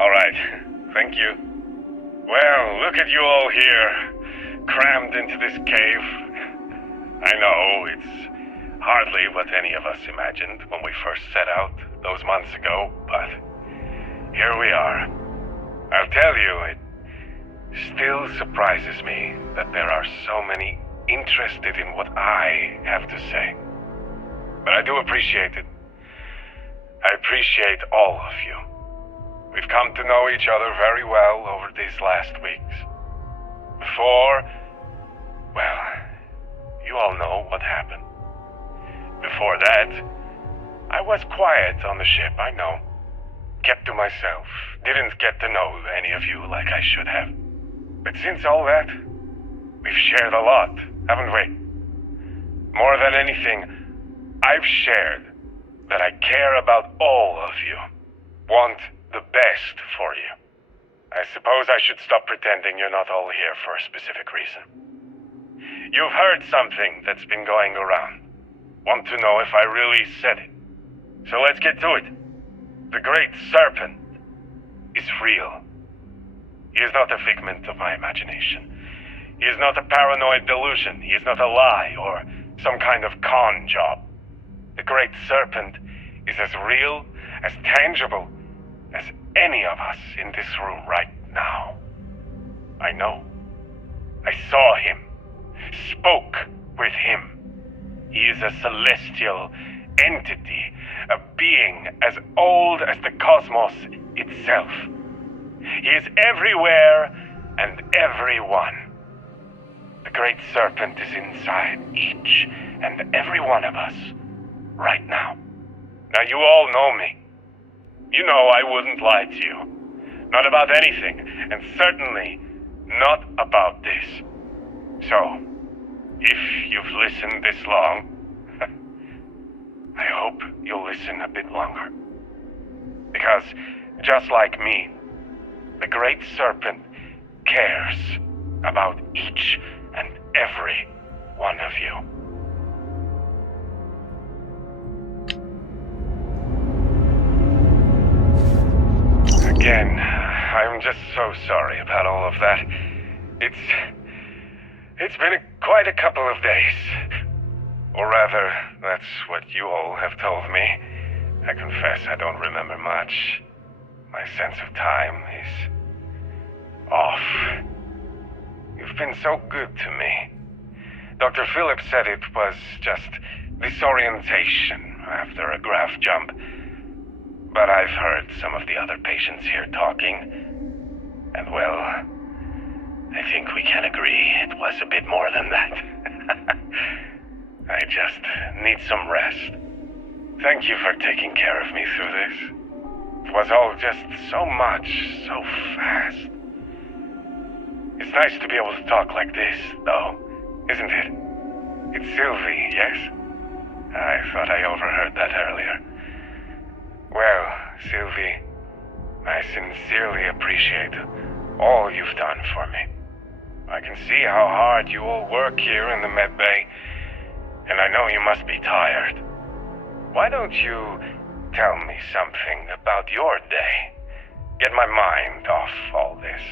All right, thank you. Well, look at you all here, crammed into this cave. I know, it's hardly what any of us imagined when we first set out those months ago, but here we we are. I'll tell you, it still surprises me that there are so many interested in what I have to say. But I do appreciate it. I appreciate all of you. We've come to know each other very well over these last weeks. Before, well, you all know what happened. Before that, I was quiet on the ship, I know. Kept to myself, didn't get to know any of you like I should have. But since all that, we've shared a lot, haven't we? More than anything, I've shared that I care about all of you, want the best for you. I suppose I should stop pretending you're not all here for a specific reason. You've heard something that's been going around. Want to know if I really said it. So let's get to it. The Great Serpent is real. He is not a figment of my imagination. He is not a paranoid delusion. He is not a lie or some kind of con job. The Great Serpent is as real, as tangible, as any of us in this room right now. I know. I saw him. Spoke with him. He is a celestial entity, a being as old as the cosmos itself. He is everywhere and everyone. The Great Serpent is inside each and every one of us right now. Now you all know me. You know I wouldn't lie to you. Not about anything, and certainly not about this. So, if you've listened this long, I hope you'll listen a bit longer. Because, just like me, the Great Serpent cares about each and every one of you. Again, I'm just so sorry about all of that. It's been quite a couple of days. Or rather, that's what you all have told me. I confess I don't remember much. My sense of time is off. You've been so good to me. Dr. Phillips said it was just disorientation after a graph jump. But I've heard some of the other patients here talking, and well, I think we can agree it was a bit more than that. I just need some rest. Thank you for taking care of me through this. It was all just so much, so fast. It's nice to be able to talk like this, though, isn't it? It's Sylvie, yes? I thought I overheard that earlier. Well, Sylvie, I sincerely appreciate all you've done for me. I can see how hard you all work here in the med bay, and I know you must be tired. Why don't you tell me something about your day? Get my mind off all this.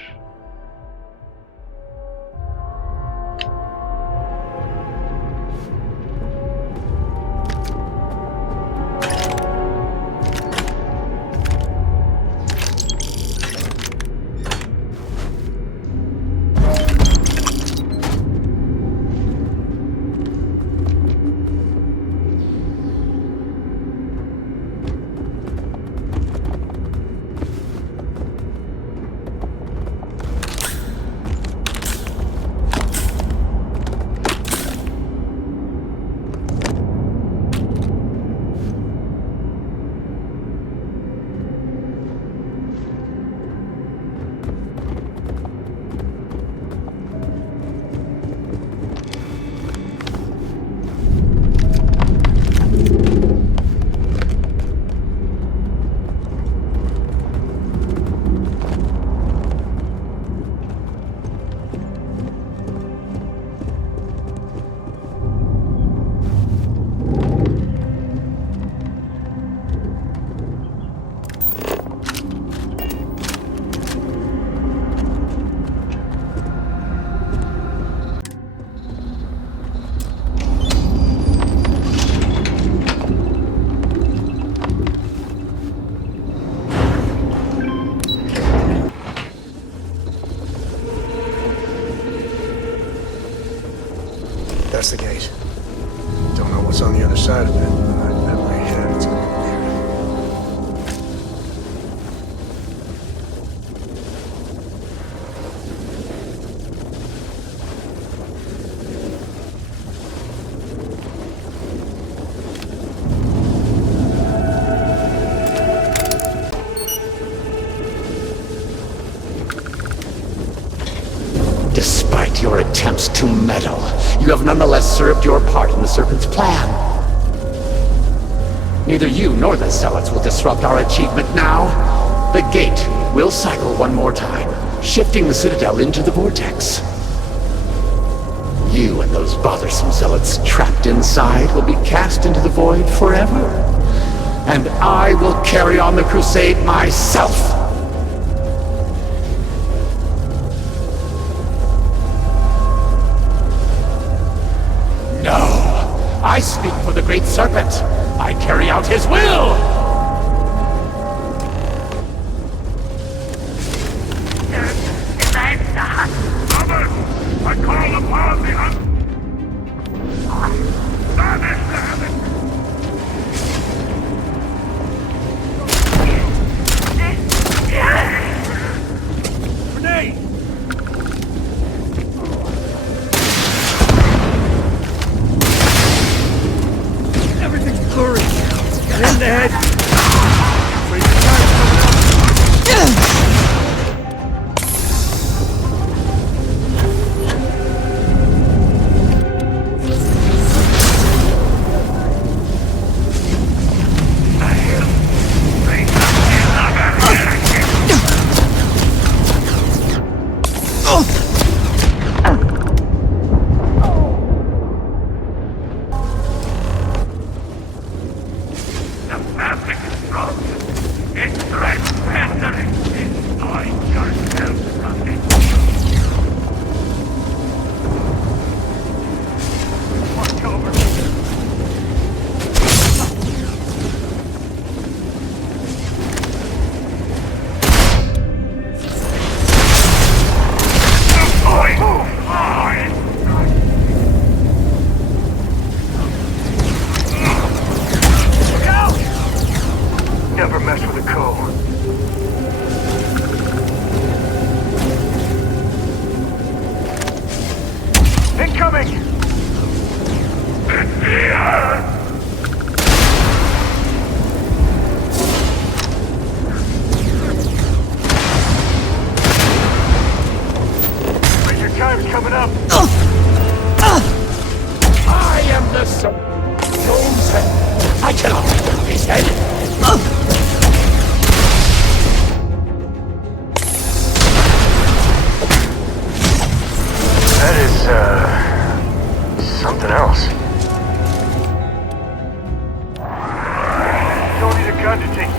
investigate. Don't know what's on the other side of it, but I bet my head it's gonna be weird. Despite your attempts to meddle, you have nonetheless served your part in the Serpent's plan. Neither you nor the Zealots will disrupt our achievement now. The gate will cycle one more time, shifting the Citadel into the Vortex. You and those bothersome Zealots trapped inside will be cast into the void forever. And I will carry on the crusade myself. I speak for the Great Serpent. I carry out his will! I call upon the Grenade! Blurry. Got hit in the head.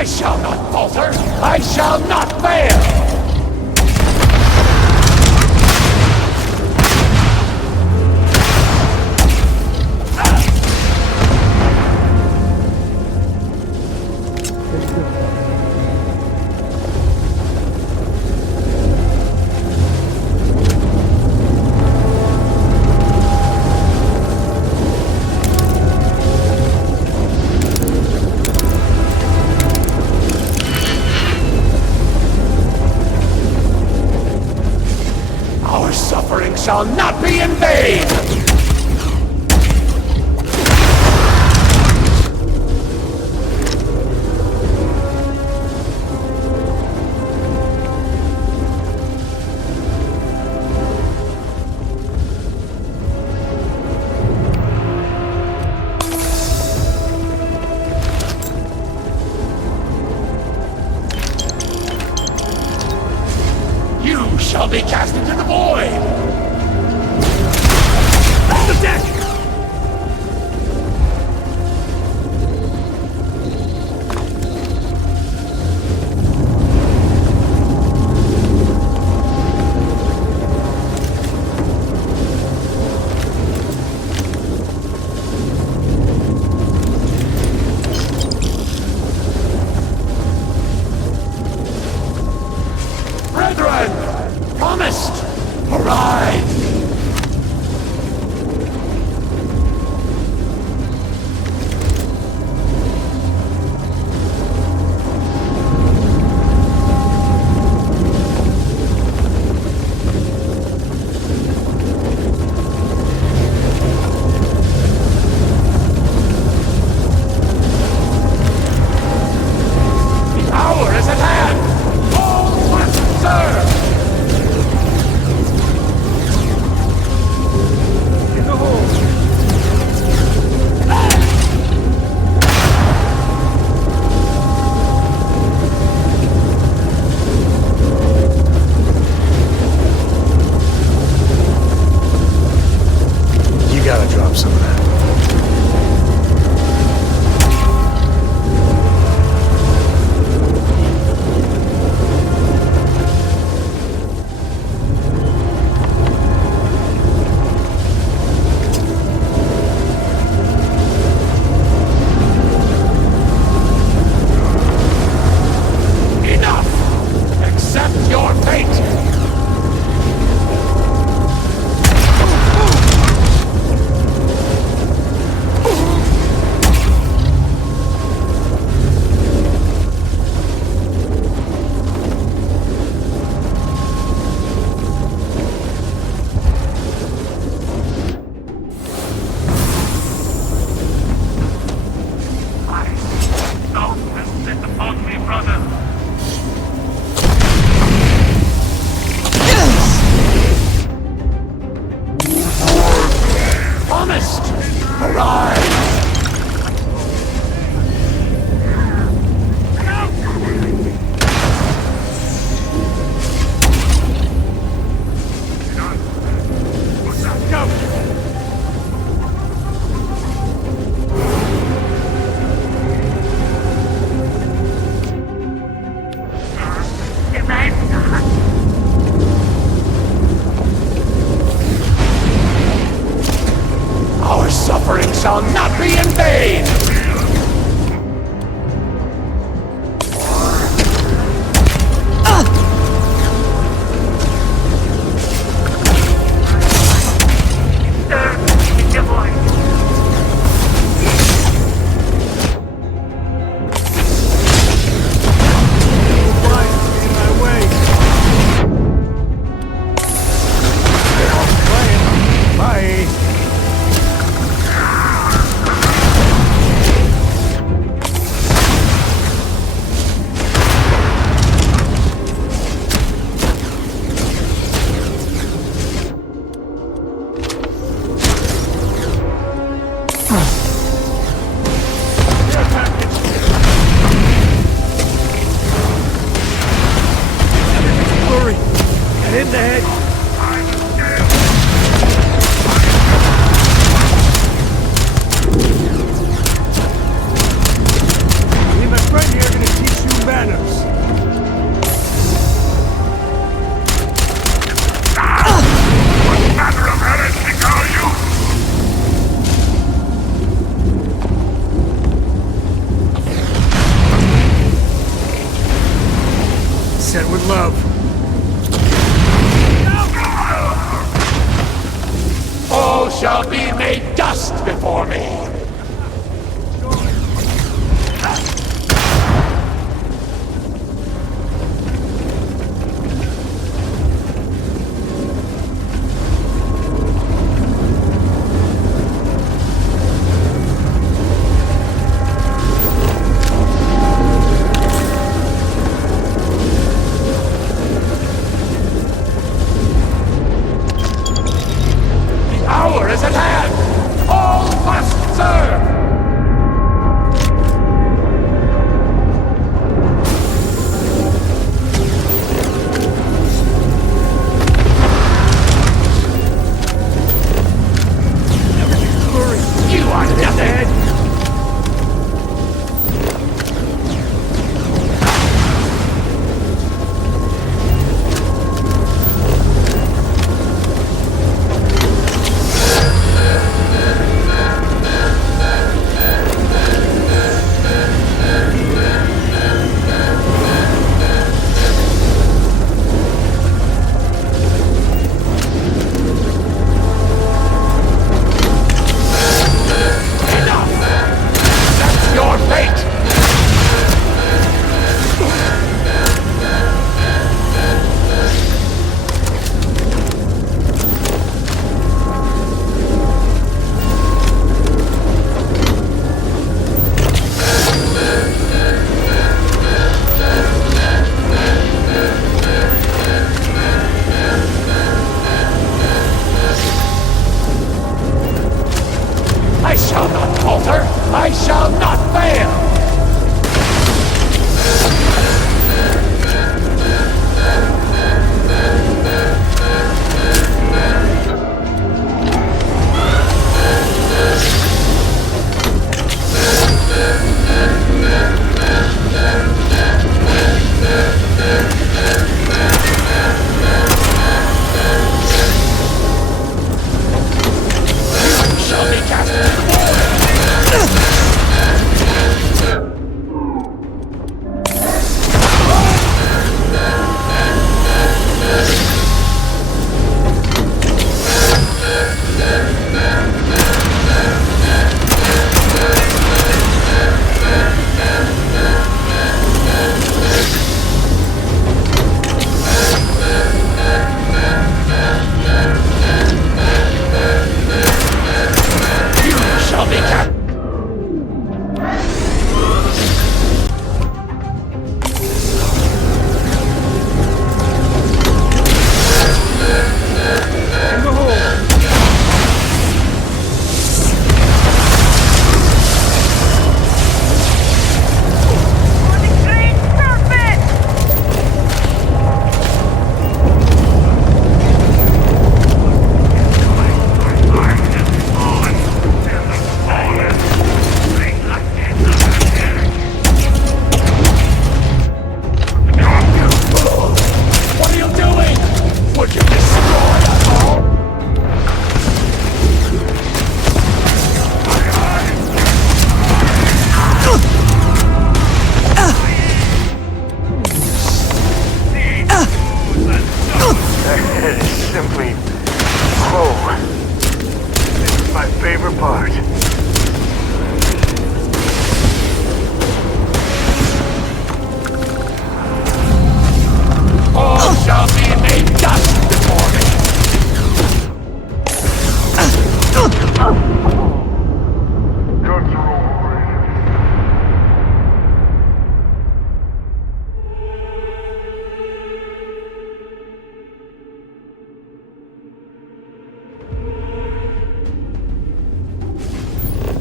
I shall not falter! I shall not fail! Shall not be in vain! You shall be cast into the void! The deck! Brethren! Promised! Arrive! shall not be in vain! My friend here gonna teach shall be made dust before me.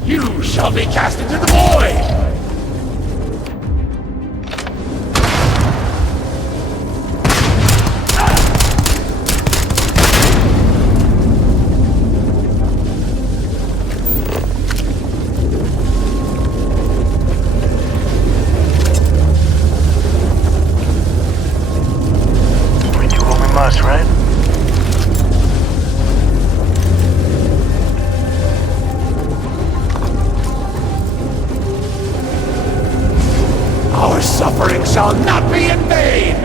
You shall be cast into the void! Suffering shall not be in vain!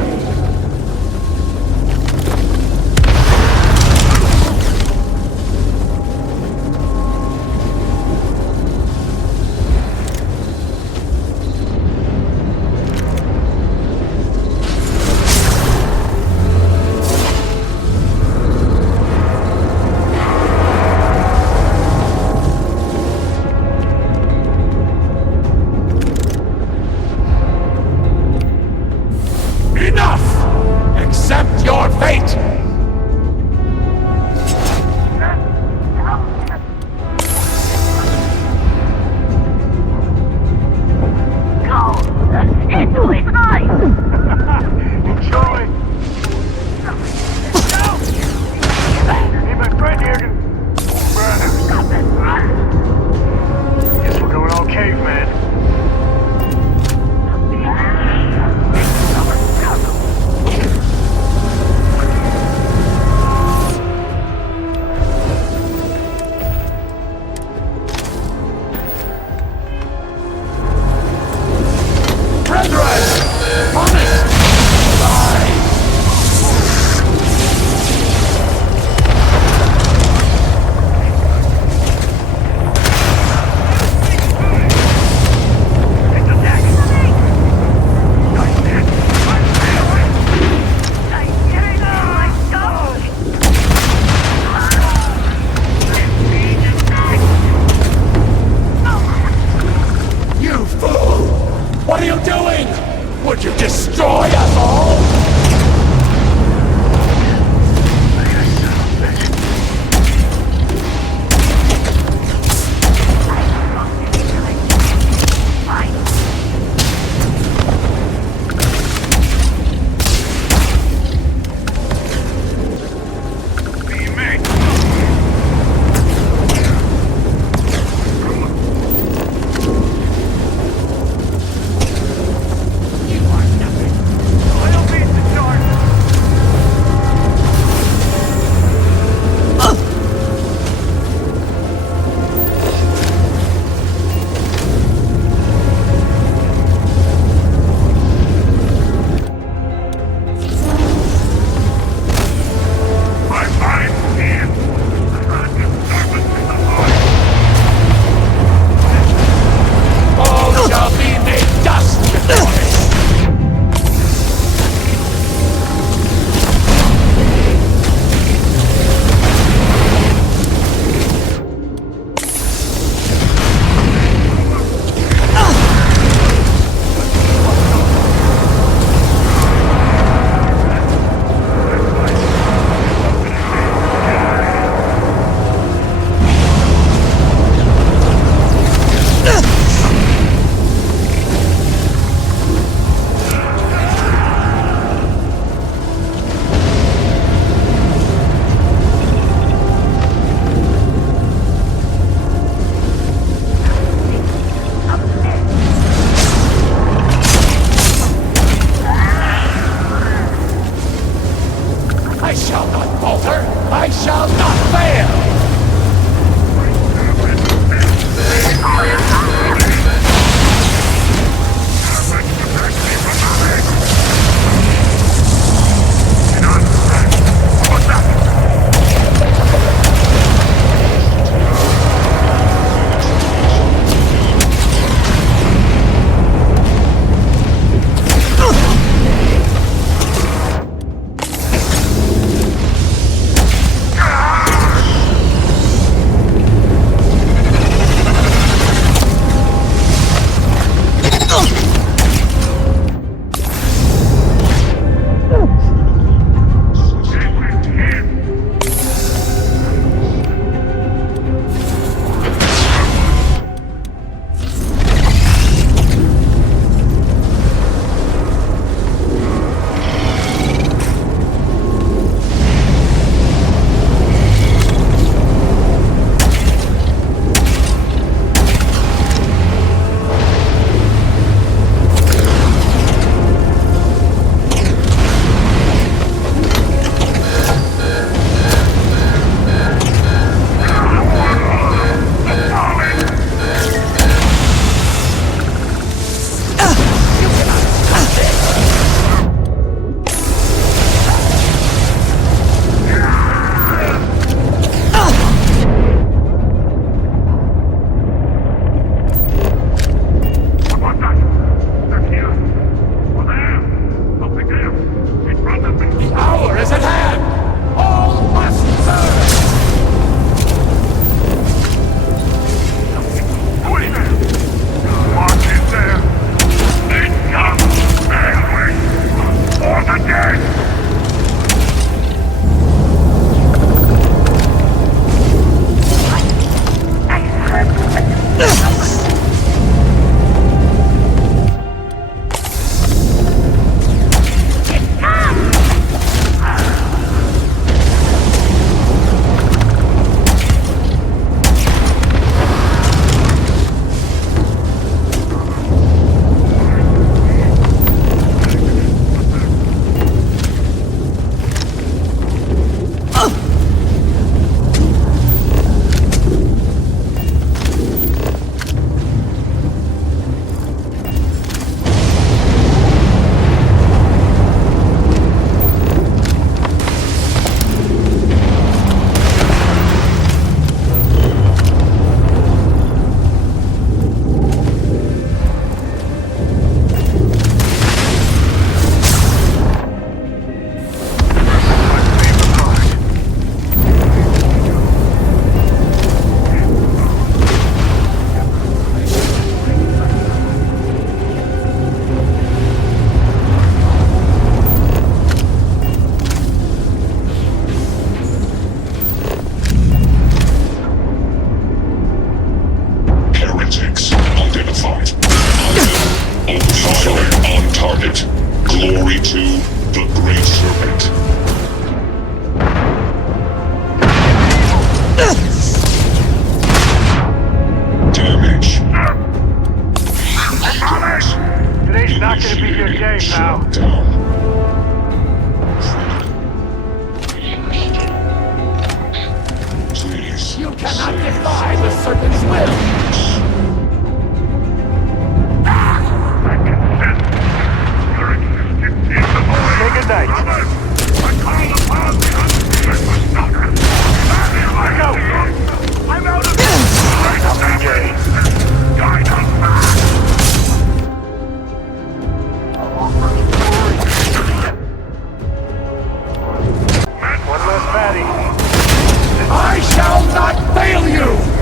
I shall not fail you!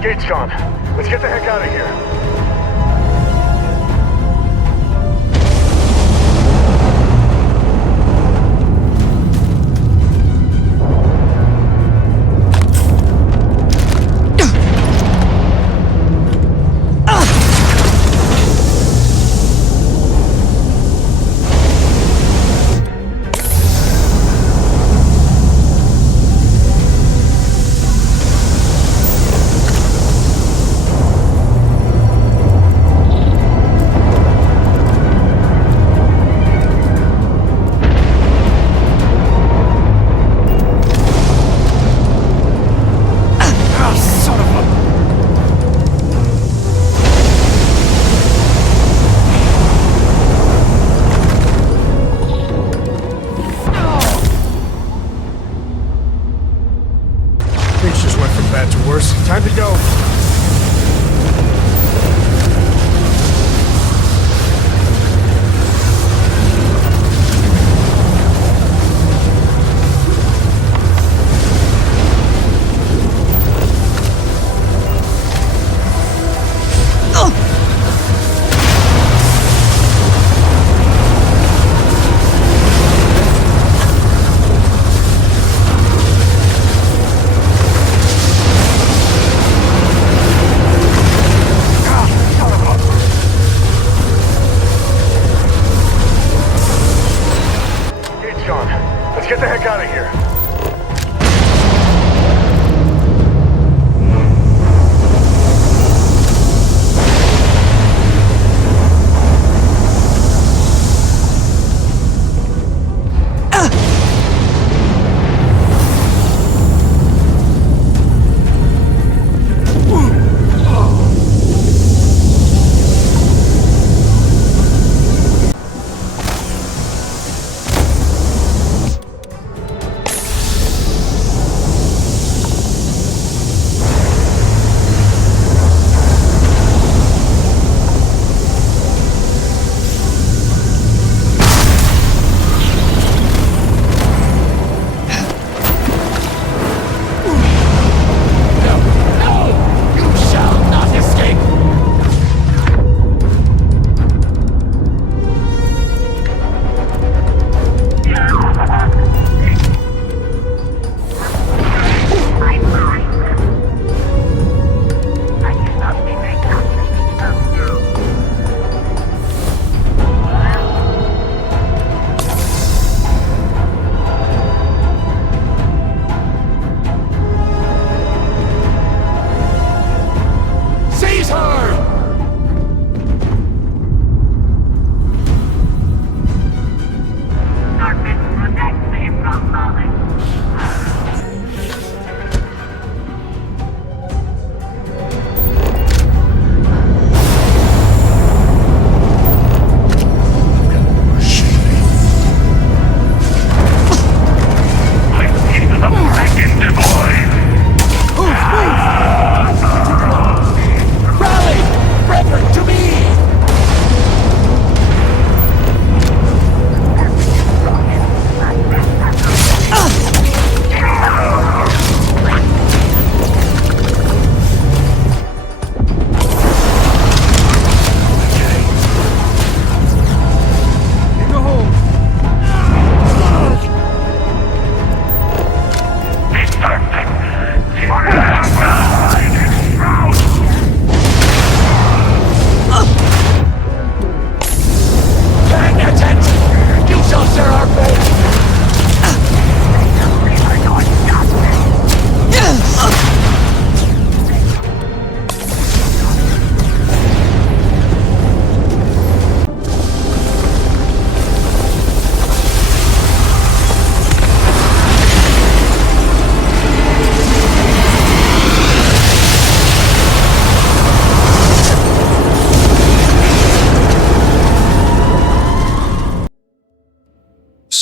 Gate's gone. Let's get the heck out of here. Things just went from bad to worse. Time to go. Get the heck out of here.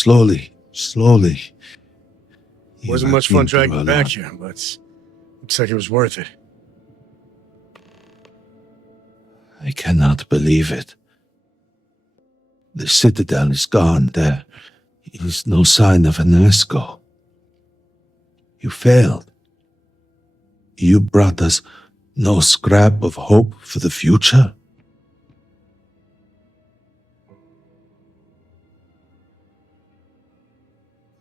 Slowly, slowly. Wasn't much fun dragging back here, but looks like it was worth it. I cannot believe it. The Citadel is gone. There is no sign of ANASKO. You failed. You brought us No scrap of hope for the future?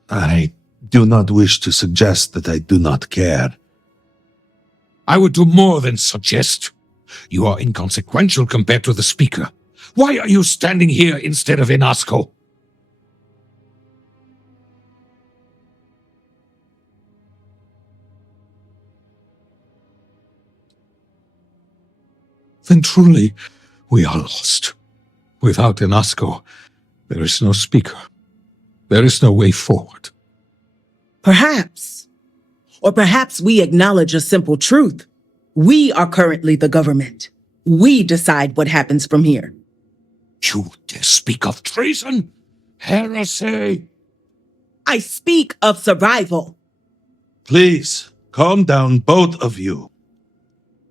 I do not wish to suggest that I do not care. I would do more than suggest. You are inconsequential compared to the speaker. Why are you standing here instead of ANASKO? Then truly, we are lost. Without ANASKO, there is no speaker. There is no way forward. Perhaps. Or perhaps we acknowledge a simple truth. We are currently the government. We decide what happens from here. You dare speak of treason? Heresy! I speak of survival. Please, calm down, both of you.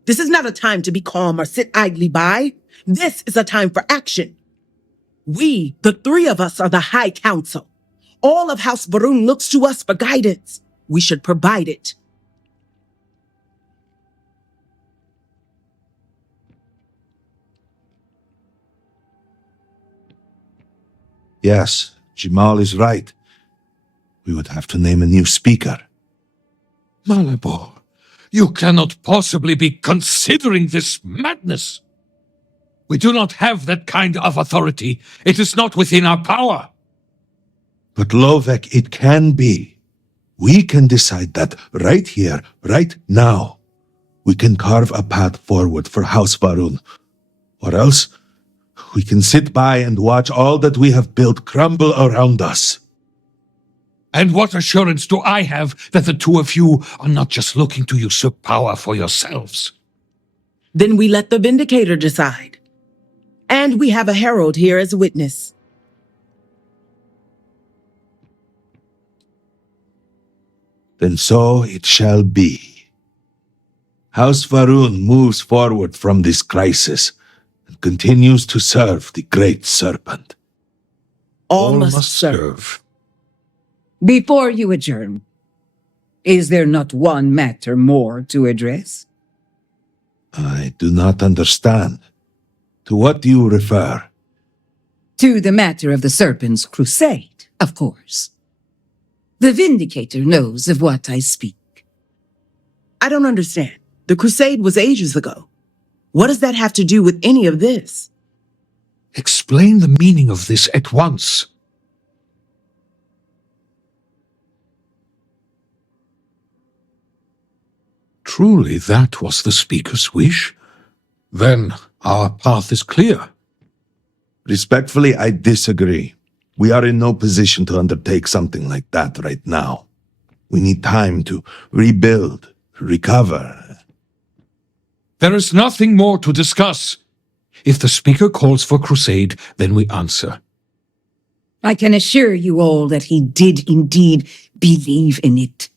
This is not a time to be calm or sit idly by. This is a time for action. We, the three of us, are the High Council. All of House Va'ruun looks to us for guidance. We should provide it. Yes, Jamal is right. We would have to name a new speaker. Malabor, you cannot possibly be considering this madness. We do not have that kind of authority. It is not within our power. But Lovek, it can be. We can decide that right here, right now. We can carve a path forward for House Va'ruun. Or else, we can sit by and watch all that we have built crumble around us. And what assurance do I have that the two of you are not just looking to usurp power for yourselves? Then we let the Vindicator decide. And we have a herald here as a witness. Then so it shall be. House Va'ruun moves forward from this crisis and continues to serve the Great Serpent. All must serve. Before you adjourn, is there not one matter more to address? I do not understand. To what do you refer? To the matter of the Serpent's crusade, of course. The Vindicator knows of what I speak. I don't understand. The crusade was ages ago. What does that have to do with any of this? Explain the meaning of this at once. Truly, that was the speaker's wish? Then our path is clear. Respectfully, I disagree. We are in no position to undertake something like that right now. We need time to rebuild, recover. There is nothing more to discuss. If the speaker calls for crusade, then we answer. I can assure you all that he did indeed believe in it.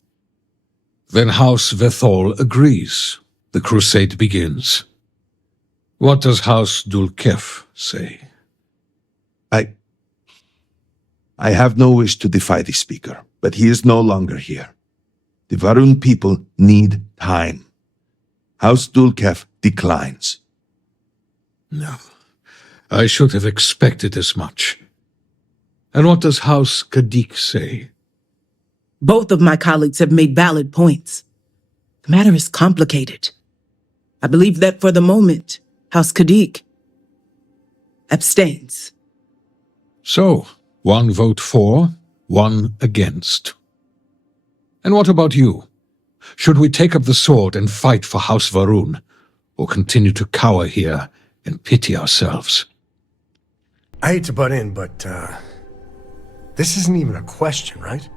Then House Vethol agrees. The crusade begins. What does House Dulkef say? I have no wish to defy the speaker, but he is no longer here. The Va'ruun people need time. House Dulkef declines. No. I should have expected as much. And what does House Kadik say? Both of my colleagues have made valid points. The matter is complicated. I believe that for the moment, House Kadik abstains. So, one vote for, one against. And what about you? Should we take up the sword and fight for House Va'ruun, or continue to cower here and pity ourselves? I hate to butt in, but, this isn't even a question, right?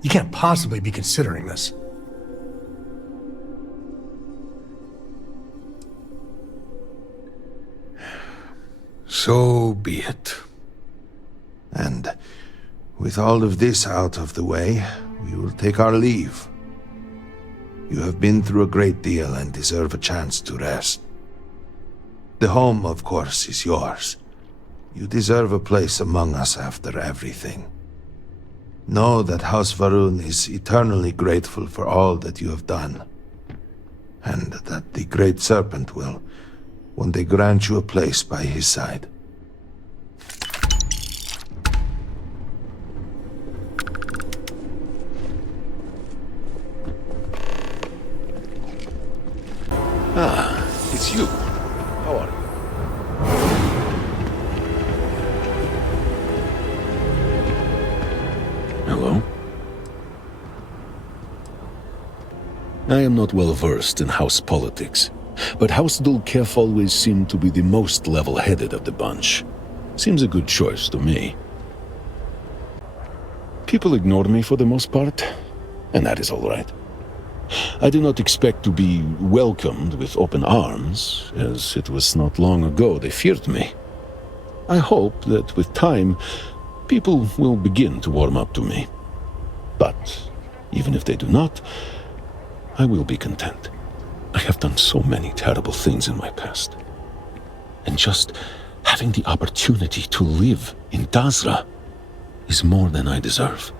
You can't possibly be considering this. So be it. And with all of this out of the way, we will take our leave. You have been through a great deal and deserve a chance to rest. The home, of course, is yours. You deserve a place among us after everything. Know that House Va'ruun is eternally grateful for all that you have done, and that the Great Serpent will, when they grant you a place by his side. Ah, it's you. How are you? Hello? I am not well versed in house politics, but House Dulkef always seemed to be the most level-headed of the bunch. Seems a good choice to me. People ignore me for the most part, and that is all right. I do not expect to be welcomed with open arms, as it was not long ago they feared me. I hope that with time, people will begin to warm up to me. But even if they do not, I will be content. I have done so many terrible things in my past. And just having the opportunity to live in Dazra is more than I deserve.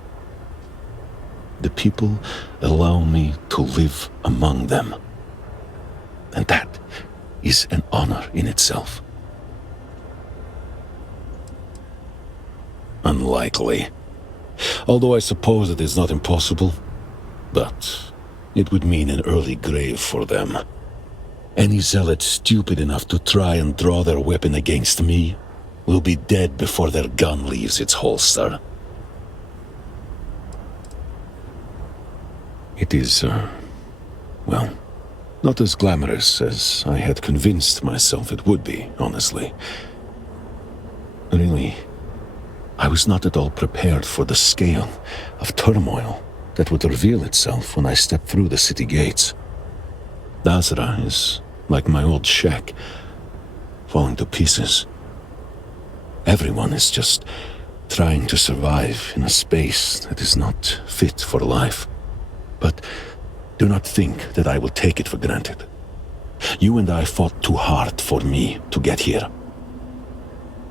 The people allow me to live among them. And that is an honor in itself. Unlikely. Although I suppose it is not impossible, but it would mean an early grave for them. Any zealot stupid enough to try and draw their weapon against me will be dead before their gun leaves its holster. It is, well, not as glamorous as I had convinced myself it would be, honestly. Really, I was not at all prepared for the scale of turmoil that would reveal itself when I stepped through the city gates. Dazra is like my old shack, falling to pieces. Everyone is just trying to survive in a space that is not fit for life. But do not think that I will take it for granted. You and I fought too hard for me to get here.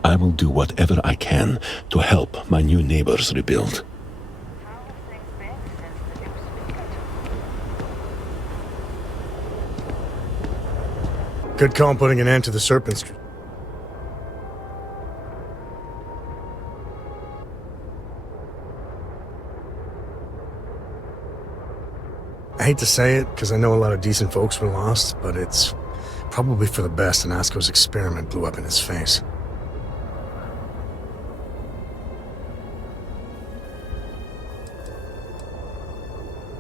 I will do whatever I can to help my new neighbors rebuild. Good call putting an end to the Serpent Street. I hate to say it, because I know a lot of decent folks were lost, but it's probably for the best ANASKO's experiment blew up in his face.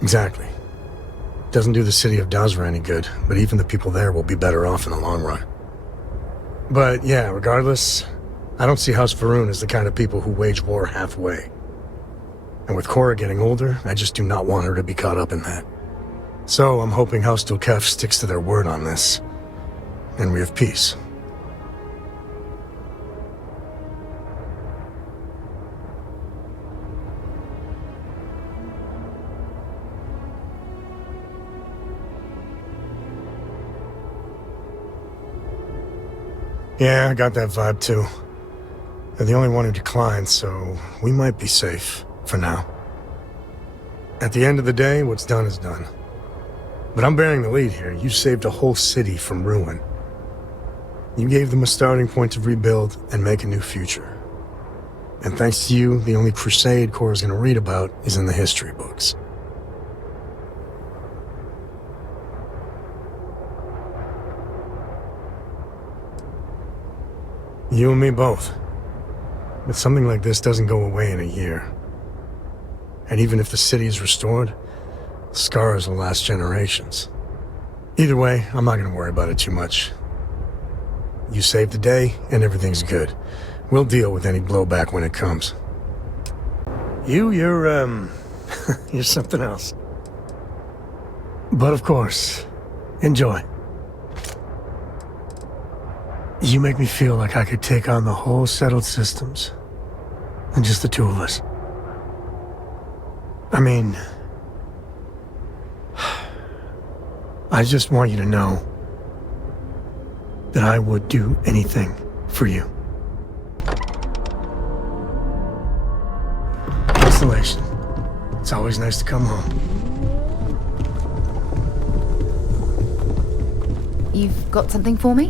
Exactly. Doesn't do the city of Dazra any good, but even the people there will be better off in the long run. But yeah, regardless, I don't see House Va'ruun as the kind of people who wage war halfway. And with Cora getting older, I just do not want her to be caught up in that. So I'm hoping House Dulkef sticks to their word on this, and we have peace. Yeah, I got that vibe too. They're the only one who declined, so we might be safe, for now. At the end of the day, what's done is done. But I'm bearing the lead here. You saved a whole city from ruin. You gave them a starting point to rebuild and make a new future. And thanks to you, the only crusade Cora's gonna read about is in the history books. You and me both. But something like this doesn't go away in a year. And even if the city is restored, scars will last generations. Either way, I'm not gonna worry about it too much. You saved the day, and everything's good. We'll deal with any blowback when it comes. You're you're something else. But of course, enjoy. You make me feel like I could take on the whole settled systems, and just the two of us. I mean, I just want you to know that I would do anything for you. Constellation. It's always nice to come home. you've got something for me?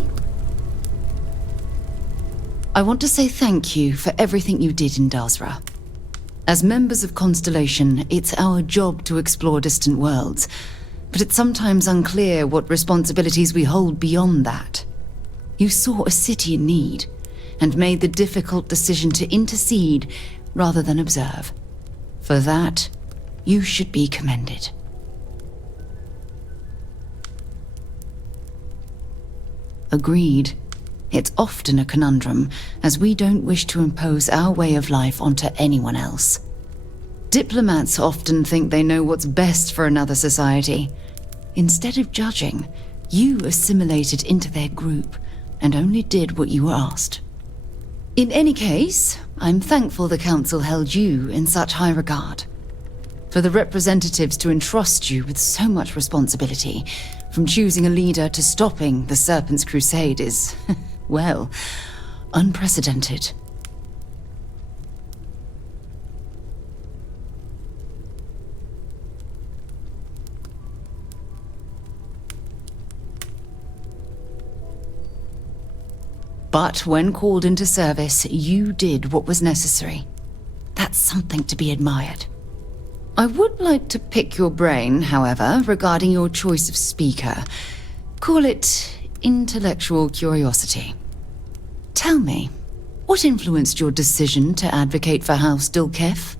I want to say thank you for everything you did in Dasra. As members of Constellation, it's our job to explore distant worlds, but it's sometimes unclear what responsibilities we hold beyond that. You saw a city in need, and made the difficult decision to intercede rather than observe. For that, you should be commended. Agreed. It's often a conundrum, as we don't wish to impose our way of life onto anyone else. Diplomats often think they know what's best for another society. Instead of judging, you assimilated into their group and only did what you were asked. In any case, I'm thankful the Council held you in such high regard. For the representatives to entrust you with so much responsibility, from choosing a leader to stopping the Serpent's Crusade is, well, unprecedented. But when called into service, you did what was necessary. That's something to be admired. I would like to pick your brain, however, regarding your choice of speaker. Call it intellectual curiosity. Tell me, what influenced your decision to advocate for House Dulkef?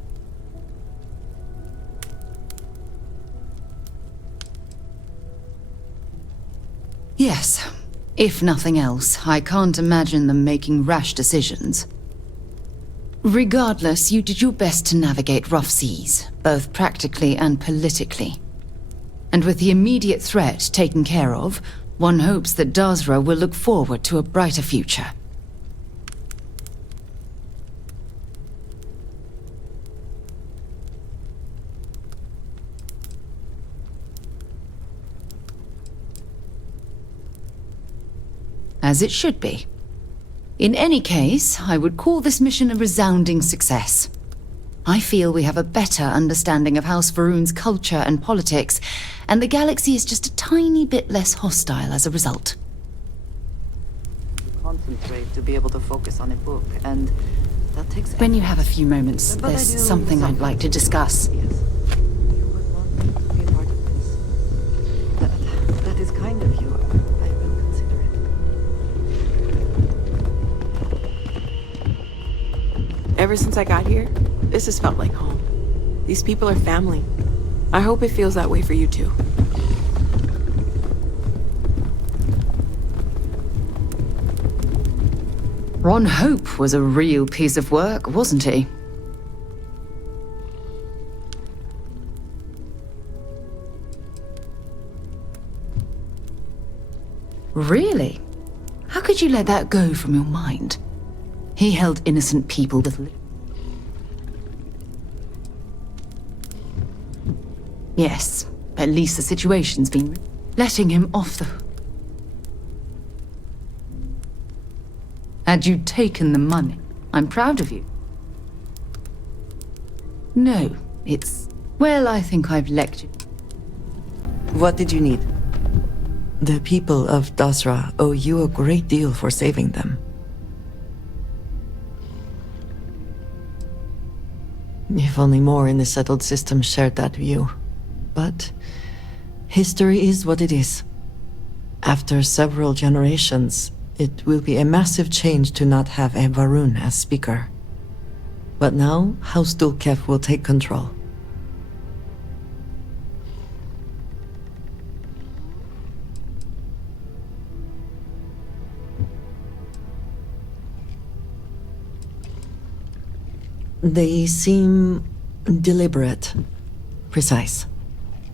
Yes. If nothing else, I can't imagine them making rash decisions. Regardless, you did your best to navigate rough seas, both practically and politically. And with the immediate threat taken care of, one hopes that Dasra will look forward to a brighter future. As it should be. In any case, I would call this mission a resounding success. I feel we have a better understanding of House Va'ruun's culture and politics, and the galaxy is just a tiny bit less hostile as a result. Concentrate to be able to focus on a book, and that takes... When you have a few moments, there's something I'd like to discuss. Yes. You would want me to be a part of this. That is kind of you. I will consider it. Ever since I got here, this has felt like home. These people are family. I hope it feels that way for you too. Ron Hope was a real piece of work, wasn't he? Really? How could you let that go from your mind? He held innocent people with... Yes, at least the situation's been... letting him off the... Had you taken the money, I'm proud of you. No, it's... well, I think I've lectured. What did you need? The people of Dasra owe you a great deal for saving them. If only more in the settled system shared that view. But history is what it is. After several generations, it will be a massive change to not have a Va'ruun as speaker. But now, House Dulkef will take control. They seem deliberate, precise.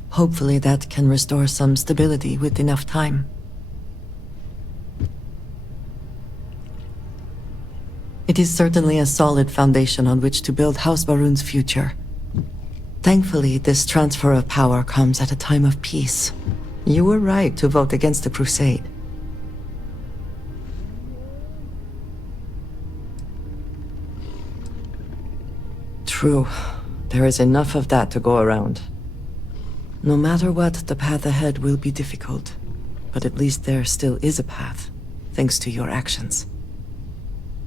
Hopefully that can restore some stability with enough time. It is certainly a solid foundation on which to build House Va'ruun's future. Thankfully, this transfer of power comes at a time of peace. You were right to vote against the Crusade. True. There is enough of that to go around. No matter what, the path ahead will be difficult. but at least there still is a path, thanks to your actions.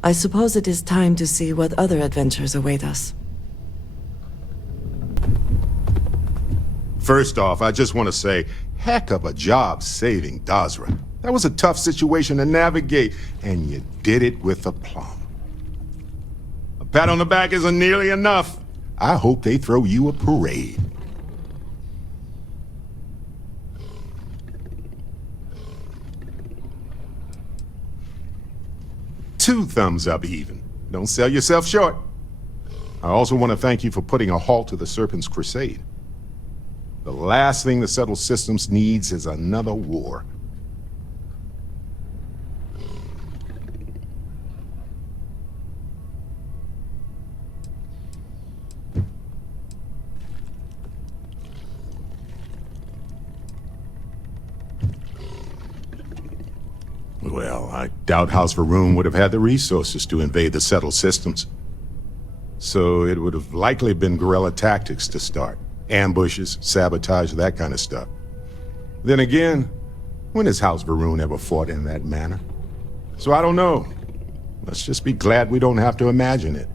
I suppose it is time to see what other adventures await us. First off, I just want to say, heck of a job saving Dazra. That was a tough situation to navigate, and you did it with aplomb. A pat on the back isn't nearly enough. I hope they throw you a parade. Two thumbs up even. Don't sell yourself short. I also want to thank you for putting a halt to the Serpent's crusade. The last thing the Settled Systems needs is another war. Well, I doubt House Va'ruun would have had the resources to invade the Settled Systems. So it would have likely been guerrilla tactics to start. Ambushes, sabotage, that kind of stuff. Then again, when has House Va'ruun ever fought in that manner? So I don't know. Let's just be glad we don't have to imagine it.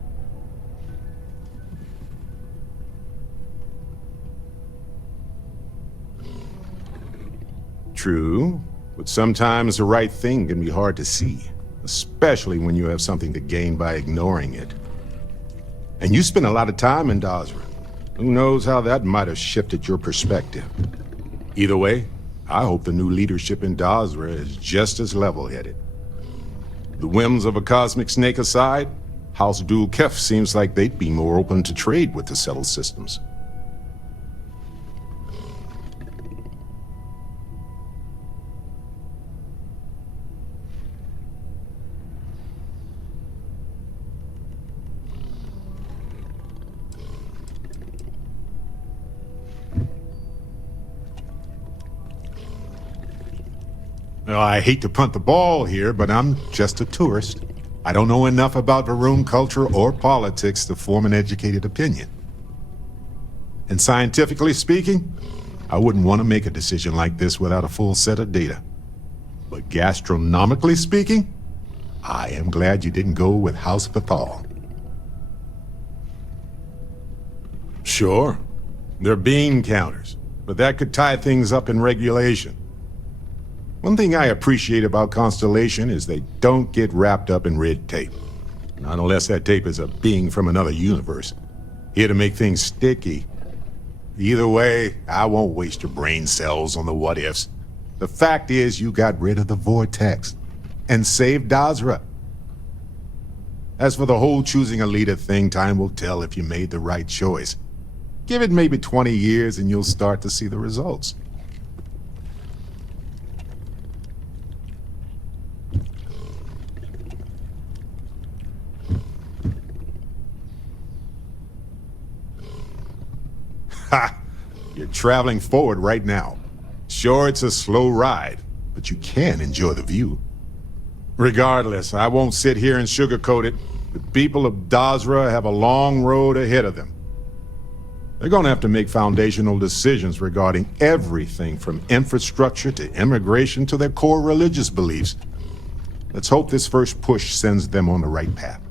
True, but sometimes the right thing can be hard to see, especially when you have something to gain by ignoring it. And you spent a lot of time in Dazra. Who knows how that might have shifted your perspective. Either way, I hope the new leadership in Dazra is just as level-headed. The whims of a cosmic snake aside, House Dul Kef seems like they'd be more open to trade with the Settled Systems. Well, I hate to punt the ball here, but I'm just a tourist. I don't know enough about Va'ruun culture or politics to form an educated opinion. And scientifically speaking, I wouldn't want to make a decision like this without a full set of data. But gastronomically speaking, I am glad you didn't go with House Bethal. Sure, they're bean counters, but that could tie things up in regulation. One thing I appreciate about Constellation is they don't get wrapped up in red tape. Not unless that tape is a being from another universe. Here to make things sticky. Either way, I won't waste your brain cells on the what-ifs. The fact is you got rid of the VORTEX and saved Dazra. As for the whole choosing a leader thing, time will tell if you made the right choice. Give it maybe 20 years and you'll start to see the results. Ha! You're traveling forward right now. Sure, it's a slow ride, but you can enjoy the view. Regardless, I won't sit here and sugarcoat it. The people of Dazra have a long road ahead of them. They're gonna have to make foundational decisions regarding everything from infrastructure to immigration to their core religious beliefs. Let's hope this first push sends them on the right path.